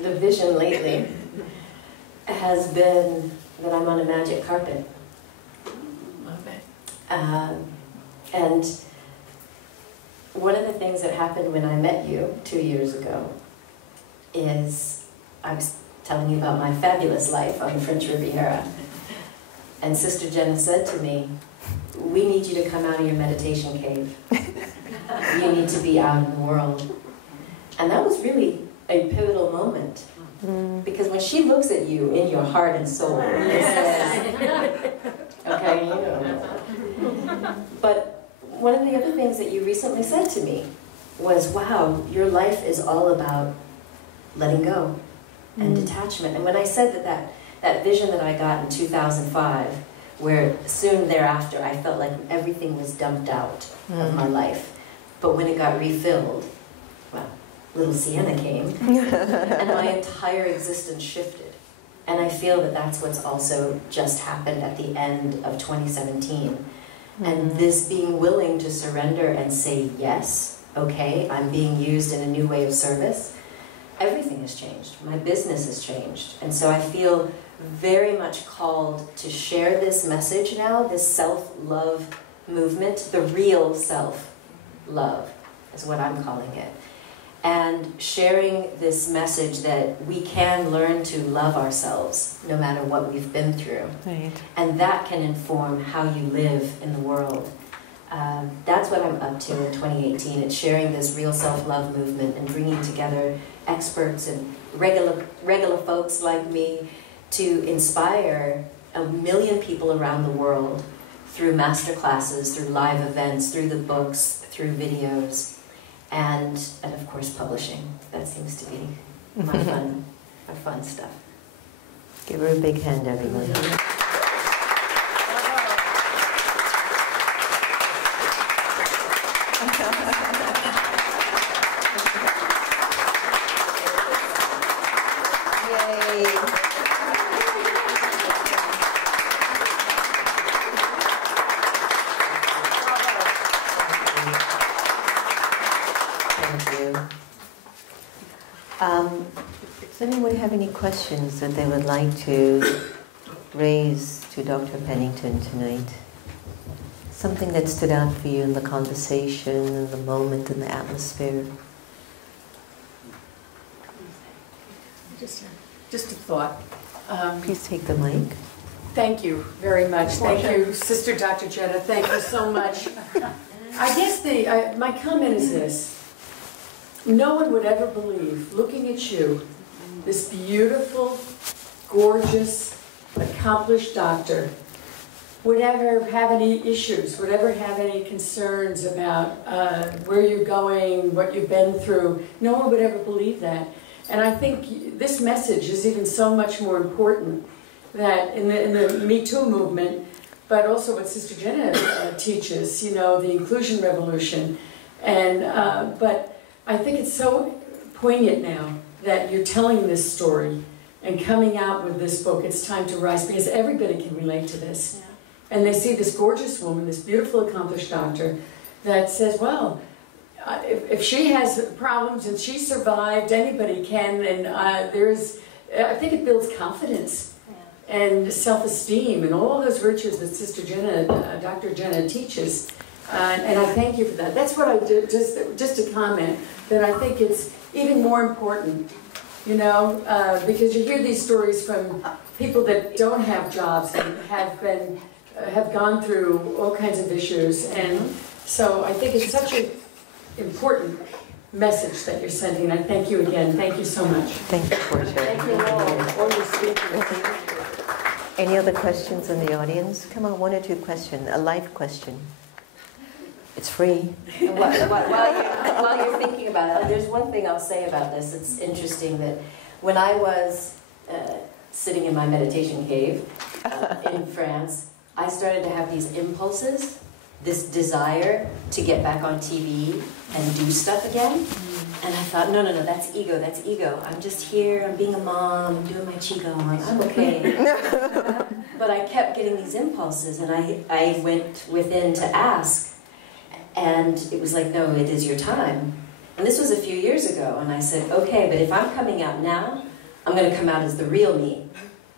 the vision lately has been that I'm on a magic carpet. And one of the things that happened when I met you 2 years ago is I was telling you about my fabulous life on the French Riviera. And Sister Jenna said to me, we need you to come out of your meditation cave. You need to be out in the world. And that was really a pivotal moment Because when she looks at you in your heart and soul, it says, okay, you know. But one of the other things that you recently said to me was, wow, your life is all about letting go and detachment. And when I said that vision that I got in 2005, where soon thereafter I felt like everything was dumped out of my life. But when it got refilled, well, little Sienna came, and my entire existence shifted. And I feel that that's what's also just happened at the end of 2017. And this being willing to surrender and say, yes, okay, I'm being used in a new way of service, everything has changed. My business has changed. And so I feel very much called to share this message now, this self-love movement, the real self-love is what I'm calling it. And sharing this message that we can learn to love ourselves no matter what we've been through. Right. And that can inform how you live in the world. That's what I'm up to in 2018. It's sharing this real self-love movement and bringing together experts and regular folks like me to inspire 1 million people around the world through master classes, through live events, through the books, through videos, and of course publishing. That seems to be my fun stuff. Give her a big hand, everyone. Does anyone have any questions that they would like to raise to Dr. Pennington tonight? Something that stood out for you in the conversation, in the moment, in the atmosphere? Just a thought. Please take the mic. Thank you very much. Thank you, Sister Dr. Jenna. Thank you so much. I guess my comment is this. No one would ever believe, looking at you, this beautiful, gorgeous, accomplished doctor, would ever have any issues, would ever have any concerns about where you're going, what you've been through. No one would ever believe that. And I think this message is even so much more important that in the Me Too movement, but also what Sister Jenna teaches, you know, the inclusion revolution. And but I think it's so poignant now that you're telling this story and coming out with this book. It's time to rise, because everybody can relate to this. Yeah. And they see this gorgeous woman, this beautiful, accomplished doctor that says, well, if she has problems and she survived, anybody can. And I think it builds confidence and self-esteem and all those virtues that Sister Jenna, Dr. Jenna teaches. And I thank you for that. That's what I did, just a comment, that I think it's even more important, you know, because you hear these stories from people that don't have jobs and have gone through all kinds of issues. And so I think it's such an important message that you're sending. I thank you again. Thank you so much. Thank you, Portia. Thank you all your speakers. Any other questions in the audience? Come on, one or two questions. A live question. It's free. While you're thinking about it, there's one thing I'll say about this. It's interesting that when I was sitting in my meditation cave in France, I started to have these impulses, this desire to get back on TV and do stuff again. And I thought, no, that's ego. I'm just here, I'm being a mom, I'm doing my Qigong, I'm okay. But I kept getting these impulses, and I went within to ask. And it was like, no, it is your time. And this was a few years ago, and I said, okay, but if I'm coming out now, I'm going to come out as the real me,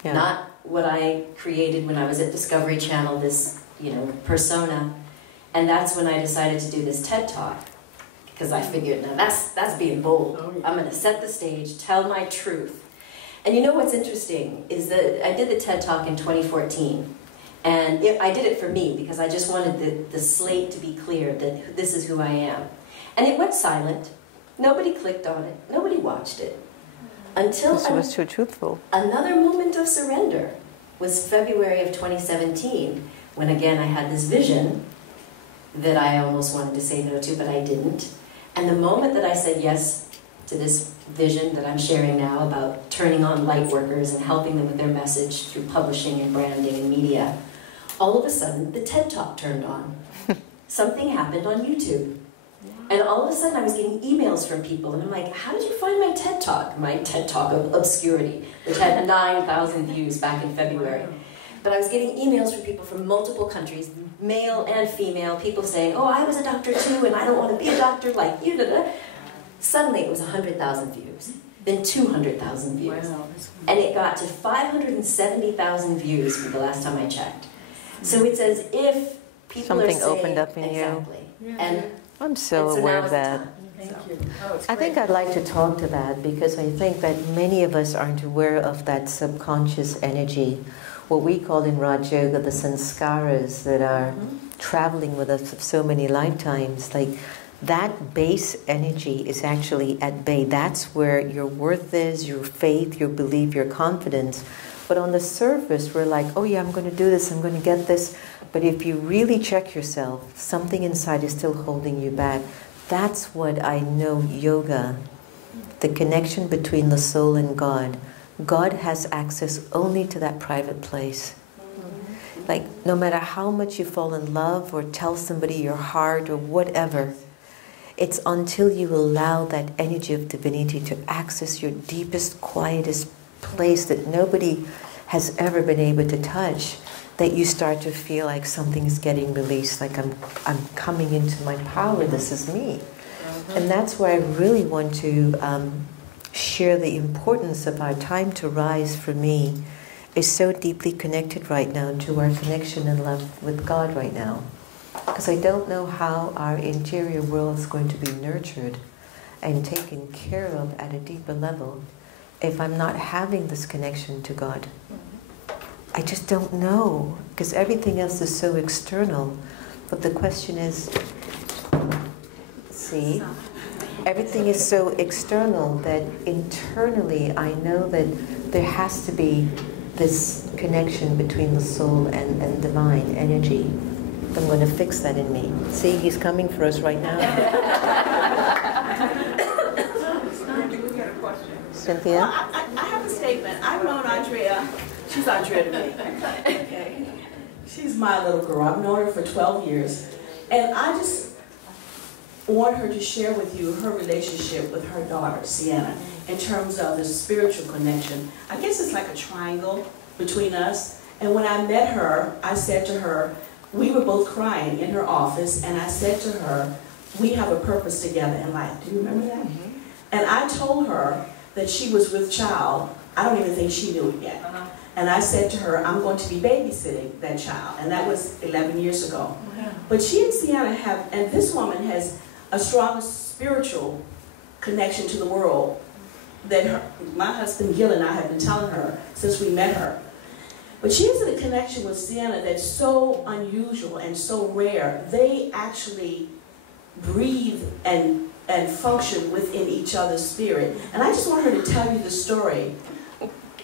not what I created when I was at Discovery Channel, this, you know, persona. And that's when I decided to do this TED Talk, because I figured, now that's being bold. I'm going to set the stage, tell my truth. And you know what's interesting is that I did the TED Talk in 2014. And I did it for me because I just wanted the slate to be clear that this is who I am. And it went silent. Nobody clicked on it. Nobody watched it. Until This was too truthful. another moment of surrender was February of 2017, when again I had this vision that I almost wanted to say no to, but I didn't. And the moment that I said yes to this vision that I'm sharing now about turning on light workers and helping them with their message through publishing and branding and media, all of a sudden the TED Talk turned on. Something happened on YouTube. And all of a sudden I was getting emails from people, and I'm like, how did you find my TED Talk? My TED Talk of obscurity, which had 9,000 views back in February. But I was getting emails from people from multiple countries, male and female, people saying, oh, I was a doctor too, and I don't want to be a doctor like you. Suddenly it was 100,000 views, then 200,000 views. Wow. And it got to 570,000 views for the last time I checked. So it's as if people Something are saying, opened up in you. exactly. And I'm so and so aware now of is the that. time. Thank you. Oh, it's I great. think I'd like to talk to that because I think that many of us aren't aware of that subconscious energy, what we call in Raj Yoga the sanskaras that are traveling with us for so many lifetimes. Like that base energy is actually at bay. That's where your worth is, your faith, your belief, your confidence. But on the surface, we're like, oh yeah, I'm going to do this, I'm going to get this. But if you really check yourself, something inside is still holding you back. That's what I know yoga, the connection between the soul and God. God has access only to that private place. Like, no matter how much you fall in love or tell somebody your heart or whatever, it's until you allow that energy of divinity to access your deepest, quietest place that nobody has ever been able to touch, that you start to feel like something is getting released, like I'm coming into my power, this is me. And that's why I really want to share the importance of our time to rise for me is so deeply connected right now to our connection and love with God right now. Because I don't know how our interior world is going to be nurtured and taken care of at a deeper level if I'm not having this connection to God. I just don't know, because everything else is so external. But the question is, see, everything is so external that internally I know that there has to be this connection between the soul and divine energy. I'm going to fix that in me. See, he's coming for us right now. Cynthia? Well, I have a statement. I've known Andrea. She's Andrea to me. Okay. She's my little girl. I've known her for 12 years. And I just want her to share with you her relationship with her daughter, Sienna, in terms of the spiritual connection. I guess it's like a triangle between us. And when I met her, I said to her, we were both crying in her office, and I said to her, we have a purpose together in life. Do you remember that? Mm-hmm. And I told her that she was with child. I don't even think she knew it yet. And I said to her, I'm going to be babysitting that child. And that was 11 years ago. Wow. But she and Sienna have, and this woman has a strong spiritual connection to the world that my husband Gil and I have been telling her since we met her. But she has a connection with Sienna that's so unusual and so rare. They actually breathe and function within each other's spirit. And I just want her to tell you the story,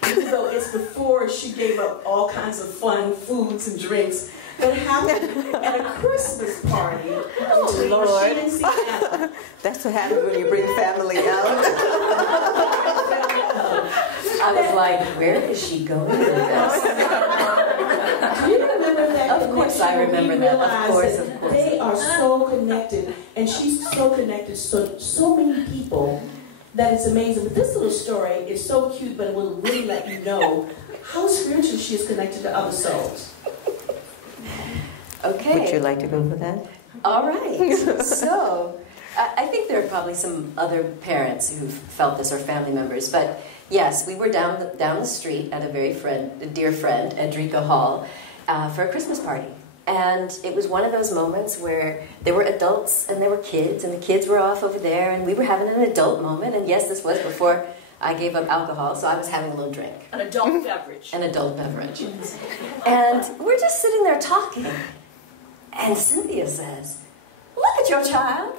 even though it's before she gave up all kinds of fun foods and drinks that happened at a Christmas party between she and Sienna. That's what happens when you bring family out. I was like, where is she going with this? Do you remember that? Of course I remember that. Of course, of course. They are so connected, and she's so connected to so many people that it's amazing. But this little story is so cute, but it will really let you know how spiritual she is connected to other souls. Okay. Would you like to go for that? All right. So, I think there are probably some other parents who've felt this or family members, but yes, we were down the street at a dear friend, Edrica Hall, for a Christmas party. And it was one of those moments where there were adults and there were kids, and the kids were off over there, and we were having an adult moment. And yes, this was before I gave up alcohol, so I was having a little drink. An adult beverage. An adult beverage. And we're just sitting there talking. And Cynthia says, look at your child.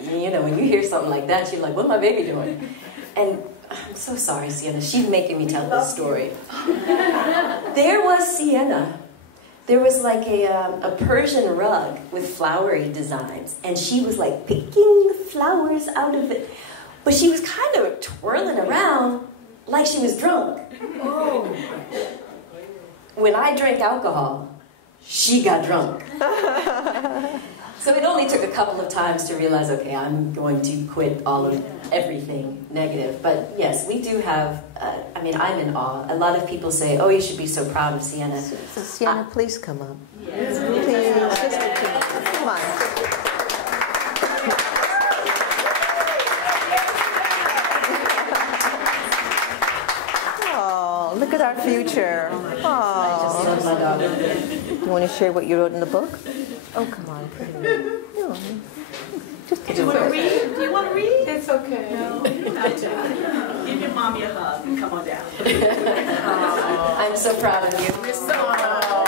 You know, when you hear something like that, you're like, what's my baby doing? And I'm so sorry, Sienna. She's making me tell this story. There was Sienna. There was like a Persian rug with flowery designs, and she was like picking the flowers out of it. But she was kind of twirling around like she was drunk. Oh. When I drank alcohol, she got drunk. So it only took a couple of times to realize, okay, I'm going to quit all of everything negative. But yes, we do have, I mean, I'm in awe. A lot of people say, oh, you should be so proud of Sienna. So Sienna, please come up. Yes. Please, come on. Oh, look at our future. Oh. You want to share what you wrote in the book? Oh, come on. No. Just Do you want to read? Do you want to read? It's okay. No, you don't have to. Give your mommy a hug and come on down. I'm so proud of you. We're so proud.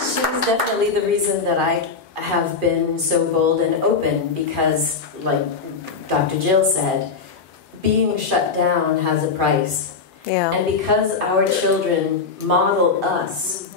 She's definitely the reason that I have been so bold and open because, like Dr. Jill said, being shut down has a price. Yeah. And because our children model us,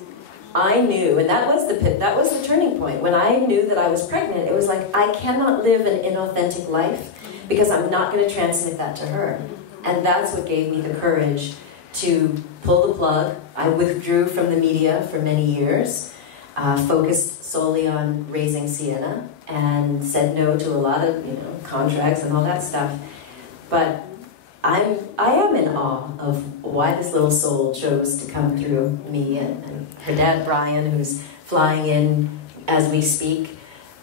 I knew, and that was the turning point. When I knew that I was pregnant, it was like, I cannot live an inauthentic life because I'm not going to transmit that to her. And that's what gave me the courage to pull the plug. I withdrew from the media for many years, focused solely on raising Sienna, and said no to a lot of contracts and all that stuff. But I am in awe of why this little soul chose to come through me and her dad Brian, who's flying in as we speak.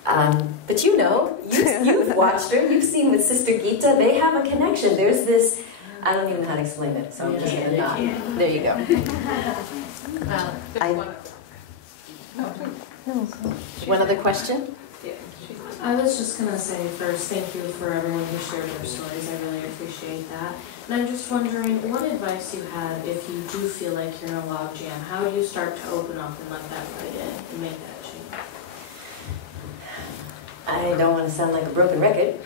But you've watched her, you've seen with Sister Gita, they have a connection. There's this, I don't even know how to explain it, so I'm just going to nod. There you go. One other question? I was just going to say first, thank you for everyone who shared their stories. I really appreciate that. And I'm just wondering, what advice you have if you do feel like you're in a log jam? How do you start to open up and let that right in and make that change? I don't want to sound like a broken record,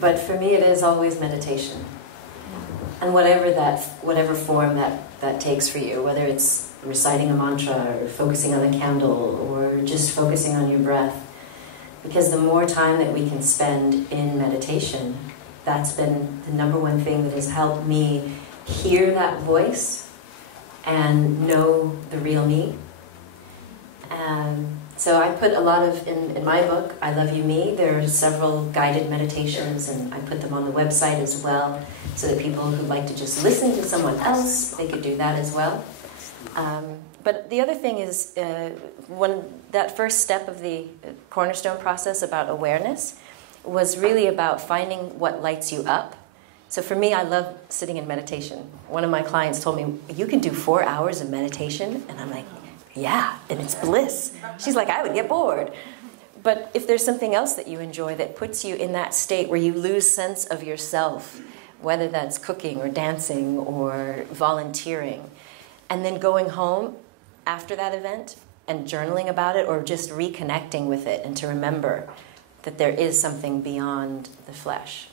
but for me it is always meditation. And whatever form that takes for you, whether it's reciting a mantra or focusing on a candle or just focusing on your breath. Because the more time that we can spend in meditation, that's been the number one thing that has helped me hear that voice and know the real me. So I put a lot of, in my book, I Love You Me, there are several guided meditations, and I put them on the website as well, so that people who like to just listen to someone else, they could do that as well. But the other thing is, when that first step of the cornerstone process about awareness was really about finding what lights you up. So for me, I love sitting in meditation. One of my clients told me, you can do 4 hours of meditation? And I'm like, yeah, and it's bliss. She's like, I would get bored. But if there's something else that you enjoy that puts you in that state where you lose sense of yourself, whether that's cooking or dancing or volunteering, and then going home after that event and journaling about it or just reconnecting with it and to remember that there is something beyond the flesh.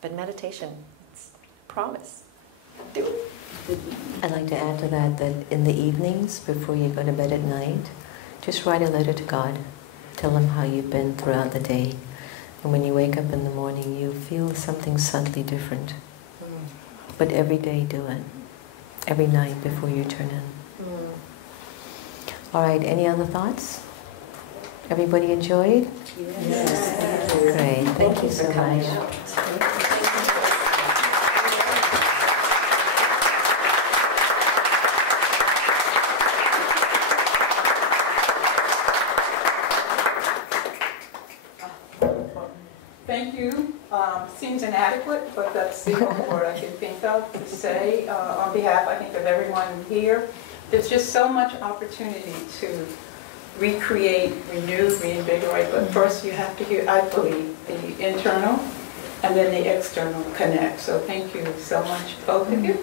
But meditation, it's a promise. Do it. I'd like to add to that in the evenings, before you go to bed at night, just write a letter to God. Tell Him how you've been throughout the day. And when you wake up in the morning, you feel something subtly different. But every day do it. Every night before you turn in. All right, any other thoughts? Everybody enjoyed? Yes. Great, thank you so much. Thank you. Seems inadequate, but that's the only word I can think of to say on behalf, I think, of everyone here. There's just so much opportunity to recreate, renew, reinvigorate, but first you have to hear, I believe, the internal and then the external connect. So thank you so much, both of you.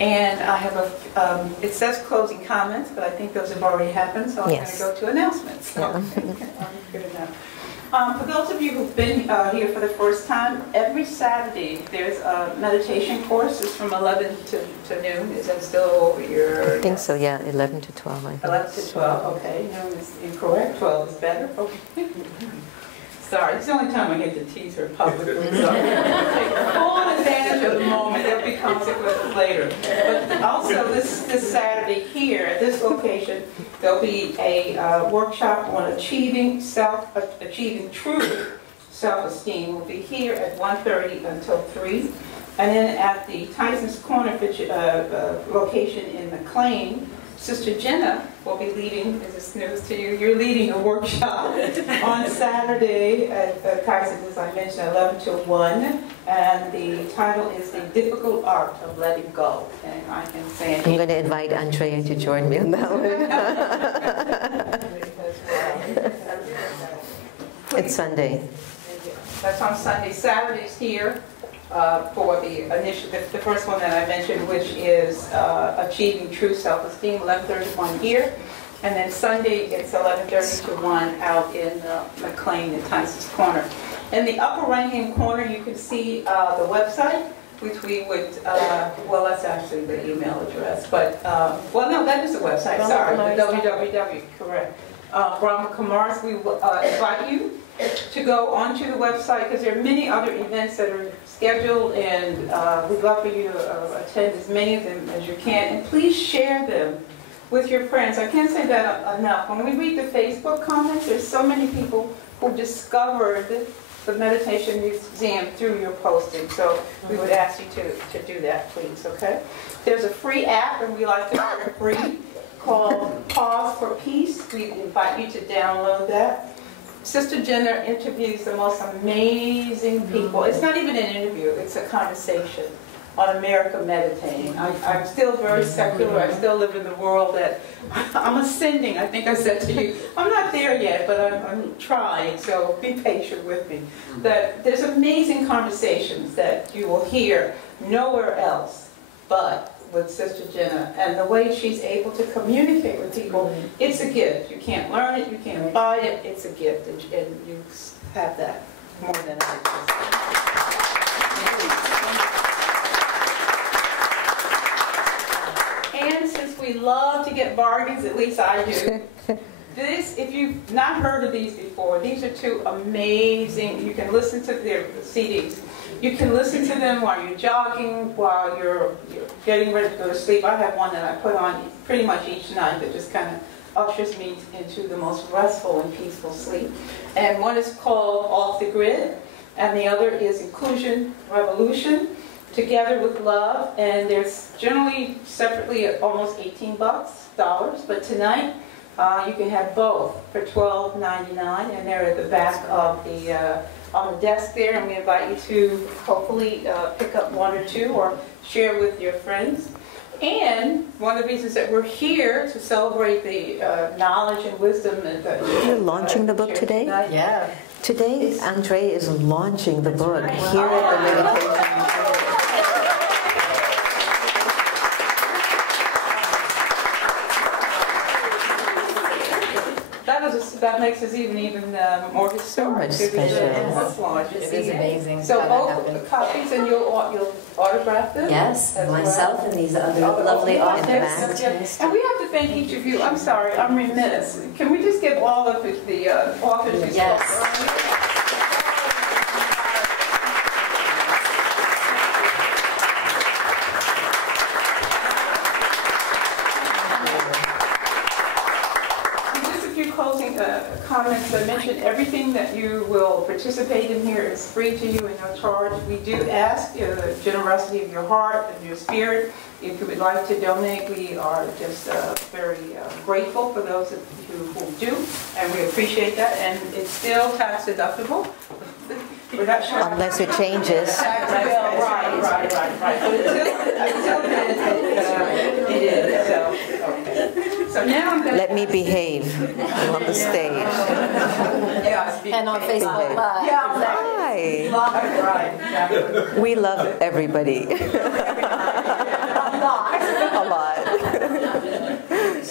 And I have it says closing comments, but I think those have already happened, so I'm going to go to announcements. So, good enough. For those of you who've been here for the first time, every Saturday there's a meditation course. It's from 11 to noon. Is that still your... I think so, yeah, 11 to 12, I think. 11 to 12, okay. Noon is incorrect. 12 is better. Okay. Sorry, it's the only time I get to tease her publicly. So take full advantage of the moment. There'll be consequences later. But also this Saturday here at this location, there'll be a workshop on achieving true self-esteem. We'll be here at 1:30 until 3. And then at the Tyson's Corner location in McLean, Sister Jenna will be leading, is this news to you? You're leading a workshop on Saturday at Tyson's, as I mentioned, 11 to 1. And the title is The Difficult Art of Letting Go. And I can say I'm going to invite Andrea to join me on that one. It's Sunday. That's on Sunday. Saturday's here. For the first one that I mentioned, which is Achieving True Self-Esteem, 11:31 here. And then Sunday, it's 11:30 to 1 out in McLean at Tyson's Corner. In the upper right-hand corner, you can see the website, which we would, well, that's actually the email address. But, well, no, that is the website, sorry, the www, correct. Brahma Kumaris, we will invite you to go onto the website because there are many other events that are scheduled, and we'd love for you to attend as many of them as you can. And please share them with your friends. I can't say that enough. When we read the Facebook comments, there's so many people who discovered the Meditation Museum through your posting. So we would ask you to do that, please, okay? There's a free app, and we like to share it free, called Pause for Peace. We invite you to download that. Sister Jenna interviews the most amazing people. It's not even an interview, it's a conversation on America meditating. I'm still very secular, I still live in the world that I'm ascending, I think I said to you. I'm not there yet, but I'm trying, so be patient with me. That there's amazing conversations that you will hear nowhere else but with Sister Jenna, and the way she's able to communicate with people, it's a gift. You can't learn it, you can't buy it, it's a gift, and you have that more than others. And since we love to get bargains, at least I do, if you've not heard of these before, these are two amazing, you can listen to their CDs. You can listen to them while you're jogging, while you're getting ready to go to sleep. I have one that I put on pretty much each night that just kind of ushers me into the most restful and peaceful sleep. And one is called Off the Grid, and the other is Inclusion Revolution, Together with Love. And there's generally separately at almost $18, but tonight you can have both for $12.99, and they're at the back of the on the desk there, and we invite you to hopefully pick up one or two or share with your friends. And one of the reasons that we're here to celebrate the knowledge and wisdom that you're launching the book today? Yeah. Today, Andrea is launching the book here at the Meditation Museum. That makes us even more historic. So much special. It is amazing. So both copies, and you'll autograph them? Yes, myself and these other lovely authors. And we have to thank each of you. I'm sorry, I'm remiss. Can we just give all of the authors these Yes. Comments. I mentioned everything that you will participate in here is free to you and no charge. We do ask the generosity of your heart and your spirit. If you would like to donate, we are just very grateful for those of you who do, and we appreciate that. And it's still tax deductible. We're not sure. Unless it changes. Right. But until then, it is. So, okay. So now I'm going to... Let me behave on the stage. And on Facebook Live. Yeah, Hi. right. Exactly. We love everybody. A lot.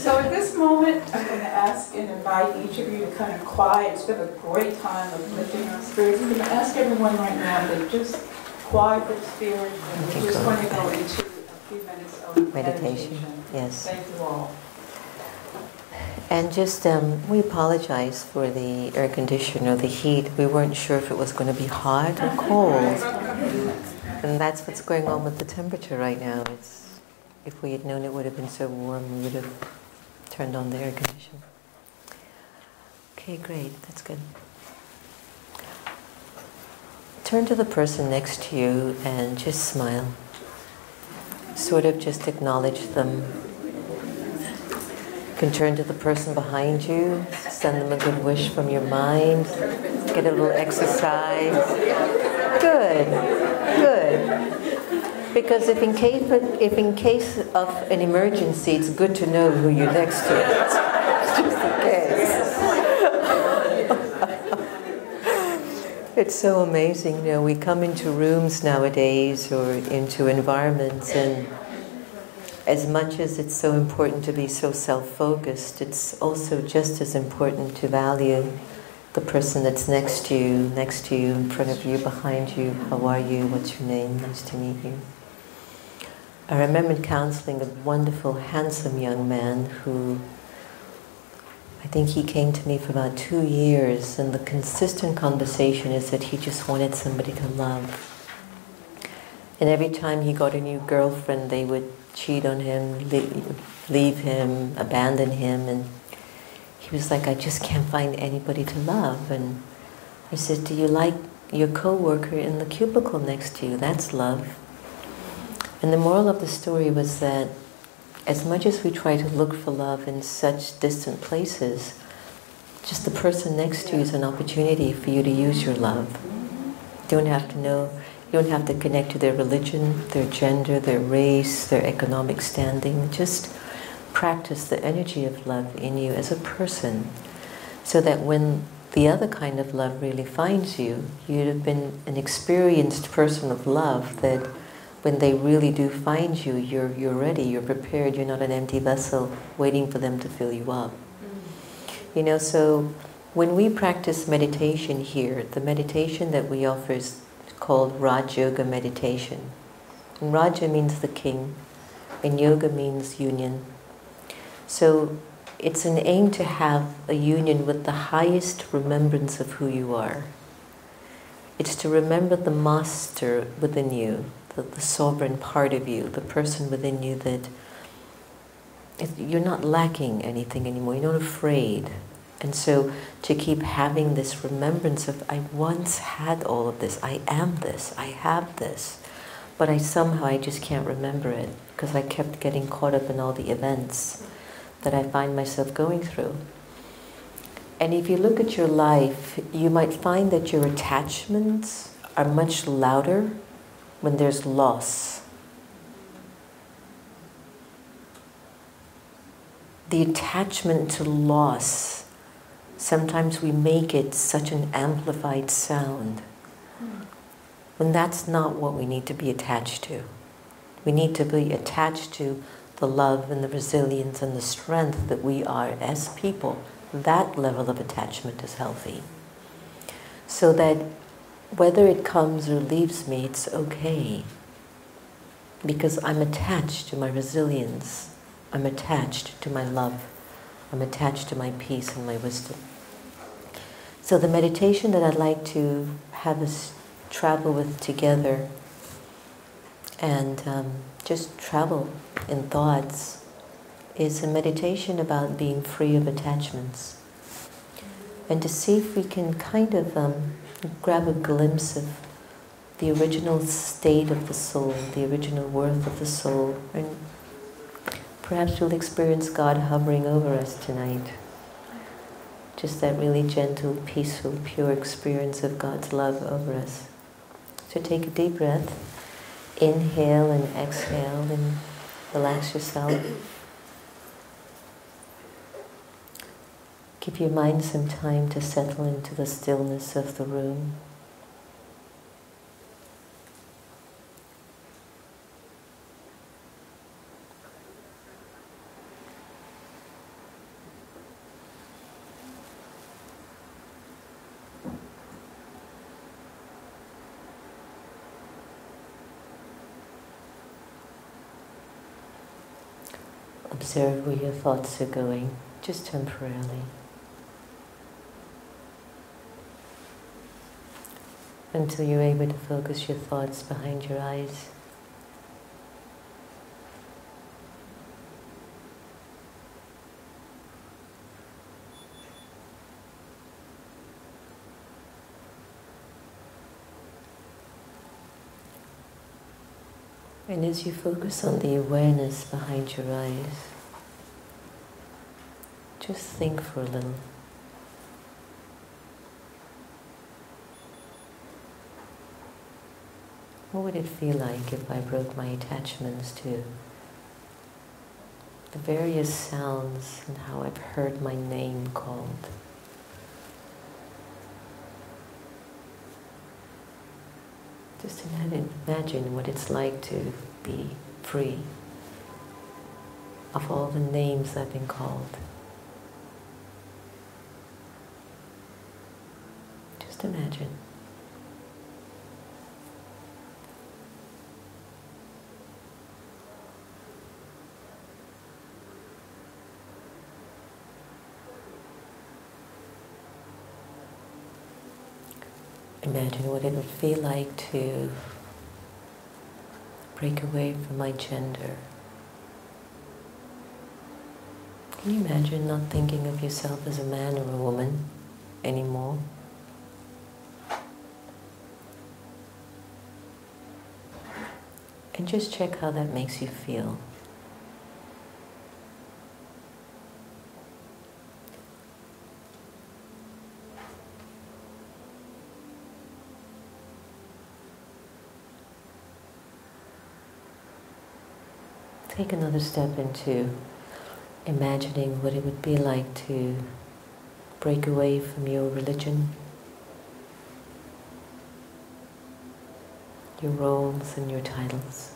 So at this moment, I'm going to ask and invite each of you to kind of quiet. It's been a great time of lifting our spirits. I'm going to ask everyone right now to just quiet their spirit, and we're just going to go into a few minutes of meditation. Yes. Thank you all. And just, we apologize for the air conditioner, the heat. We weren't sure if it was going to be hot or cold. And that's what's going on with the temperature right now. If we had known it would have been so warm, we would have turned on the air conditioner. Okay, great. That's good. Turn to the person next to you and just smile. Sort of just acknowledge them. You can turn to the person behind you, send them a good wish from your mind, get a little exercise. Good, good. Because if in case of an emergency, it's good to know who you're next to. Just in case. It's so amazing, you know, we come into rooms nowadays or into environments, and as much as it's so important to be so self-focused, it's also just as important to value the person that's next to you, in front of you, behind you. How are you? What's your name? Nice to meet you. I remember counseling a wonderful, handsome young man who, I think he came to me for about 2 years, and the consistent conversation is that he just wanted somebody to love. And every time he got a new girlfriend, they would cheat on him, leave him, abandon him, and he was like, I just can't find anybody to love. And I said, do you like your co-worker in the cubicle next to you? That's love. And the moral of the story was that as much as we try to look for love in such distant places, just the person next to you is an opportunity for you to use your love. You don't have to know, you don't have to connect to their religion, their gender, their race, their economic standing. Just practice the energy of love in you as a person, so that when the other kind of love really finds you, you'd have been an experienced person of love, that when they really do find you, you're ready, you're prepared, you're not an empty vessel waiting for them to fill you up. You know, so when we practice meditation here, the meditation that we offer is called Raj Yoga Meditation. And Raja means the king, and yoga means union. So it's an aim to have a union with the highest remembrance of who you are. It's to remember the master within you, the sovereign part of you, the person within you that you're not lacking anything anymore, you're not afraid. And so to keep having this remembrance of, I once had all of this, I am this, I have this, but I just can't remember it because I kept getting caught up in all the events that I find myself going through. And if you look at your life, you might find that your attachments are much louder when there's loss. The attachment to loss, sometimes we make it such an amplified sound, when that's not what we need to be attached to. We need to be attached to the love and the resilience and the strength that we are as people. That level of attachment is healthy. So that whether it comes or leaves me, it's okay. Because I'm attached to my resilience. I'm attached to my love. I'm attached to my peace and my wisdom. So the meditation that I'd like to have us travel with together and just travel in thoughts is a meditation about being free of attachments. And to see if we can kind of grab a glimpse of the original state of the soul, the original worth of the soul. And perhaps we'll experience God hovering over us tonight. Just that really gentle, peaceful, pure experience of God's love over us. So take a deep breath. Inhale and exhale and relax yourself. Give your mind some time to settle into the stillness of the room. observe where your thoughts are going, just temporarily. Until you're able to focus your thoughts behind your eyes. And as you focus on the awareness behind your eyes, just think for a little. What would it feel like if I broke my attachments to the various sounds and how I've heard my name called? Just imagine what it's like to be free of all the names I've been called. Just imagine. Imagine what it would feel like to break away from my gender. Can you imagine not thinking of yourself as a man or a woman anymore? And just check how that makes you feel. Take another step into imagining what it would be like to break away from your religion, your roles and your titles.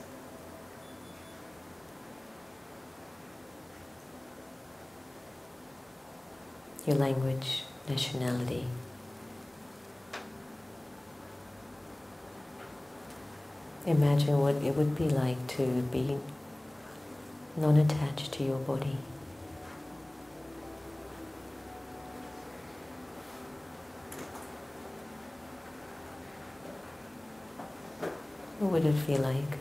Your language, nationality. Imagine what it would be like to be non-attached to your body. What would it feel like?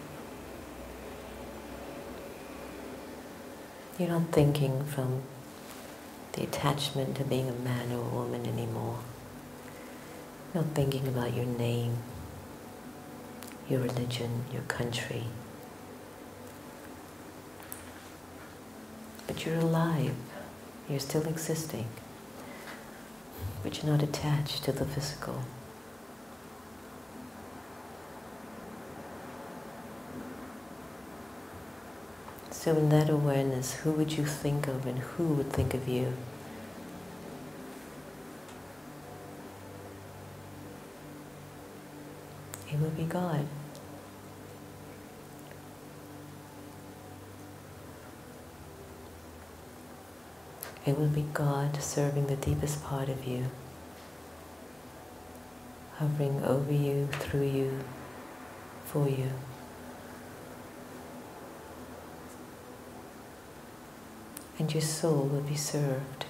You're not thinking from the attachment to being a man or a woman anymore. You're not thinking about your name, your religion, your country. But you're alive, you're still existing, but you're not attached to the physical. So in that awareness, who would you think of and who would think of you? It would be God. It will be God serving the deepest part of you, hovering over you, through you, for you. And your soul will be served.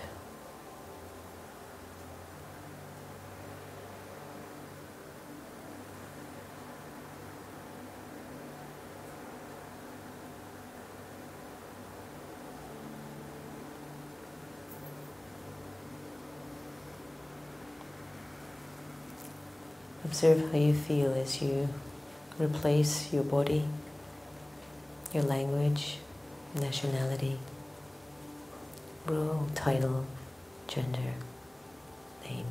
Observe how you feel as you replace your body, your language, nationality, role, title, gender, name.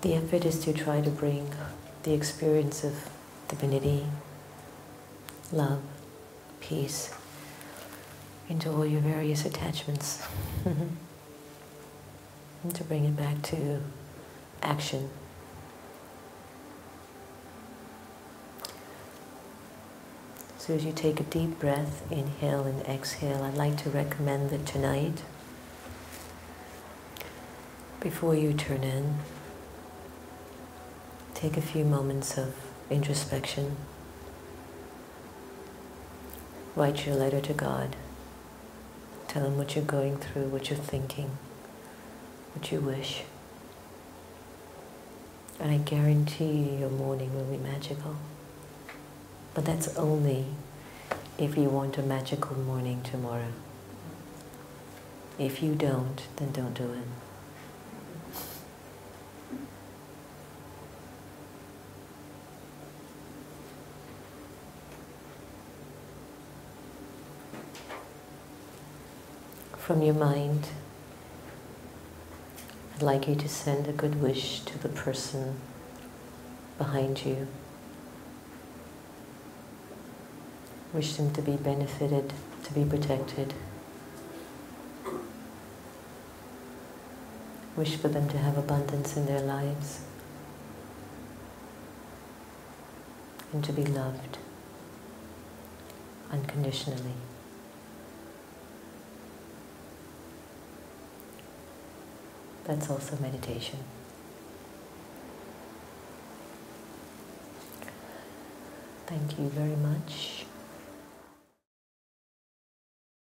The effort is to try to bring the experience of divinity, love, peace, into all your various attachments. And to bring it back to action. So as you take a deep breath, inhale and exhale, I'd like to recommend that tonight, before you turn in, take a few moments of introspection. Write your letter to God. Tell Him what you're going through, what you're thinking, what you wish. And I guarantee you your morning will be magical. But that's only if you want a magical morning tomorrow. If you don't, then don't do it. From your mind, I'd like you to send a good wish to the person behind you. Wish them to be benefited, to be protected. Wish for them to have abundance in their lives and to be loved unconditionally. That's also meditation. Thank you very much.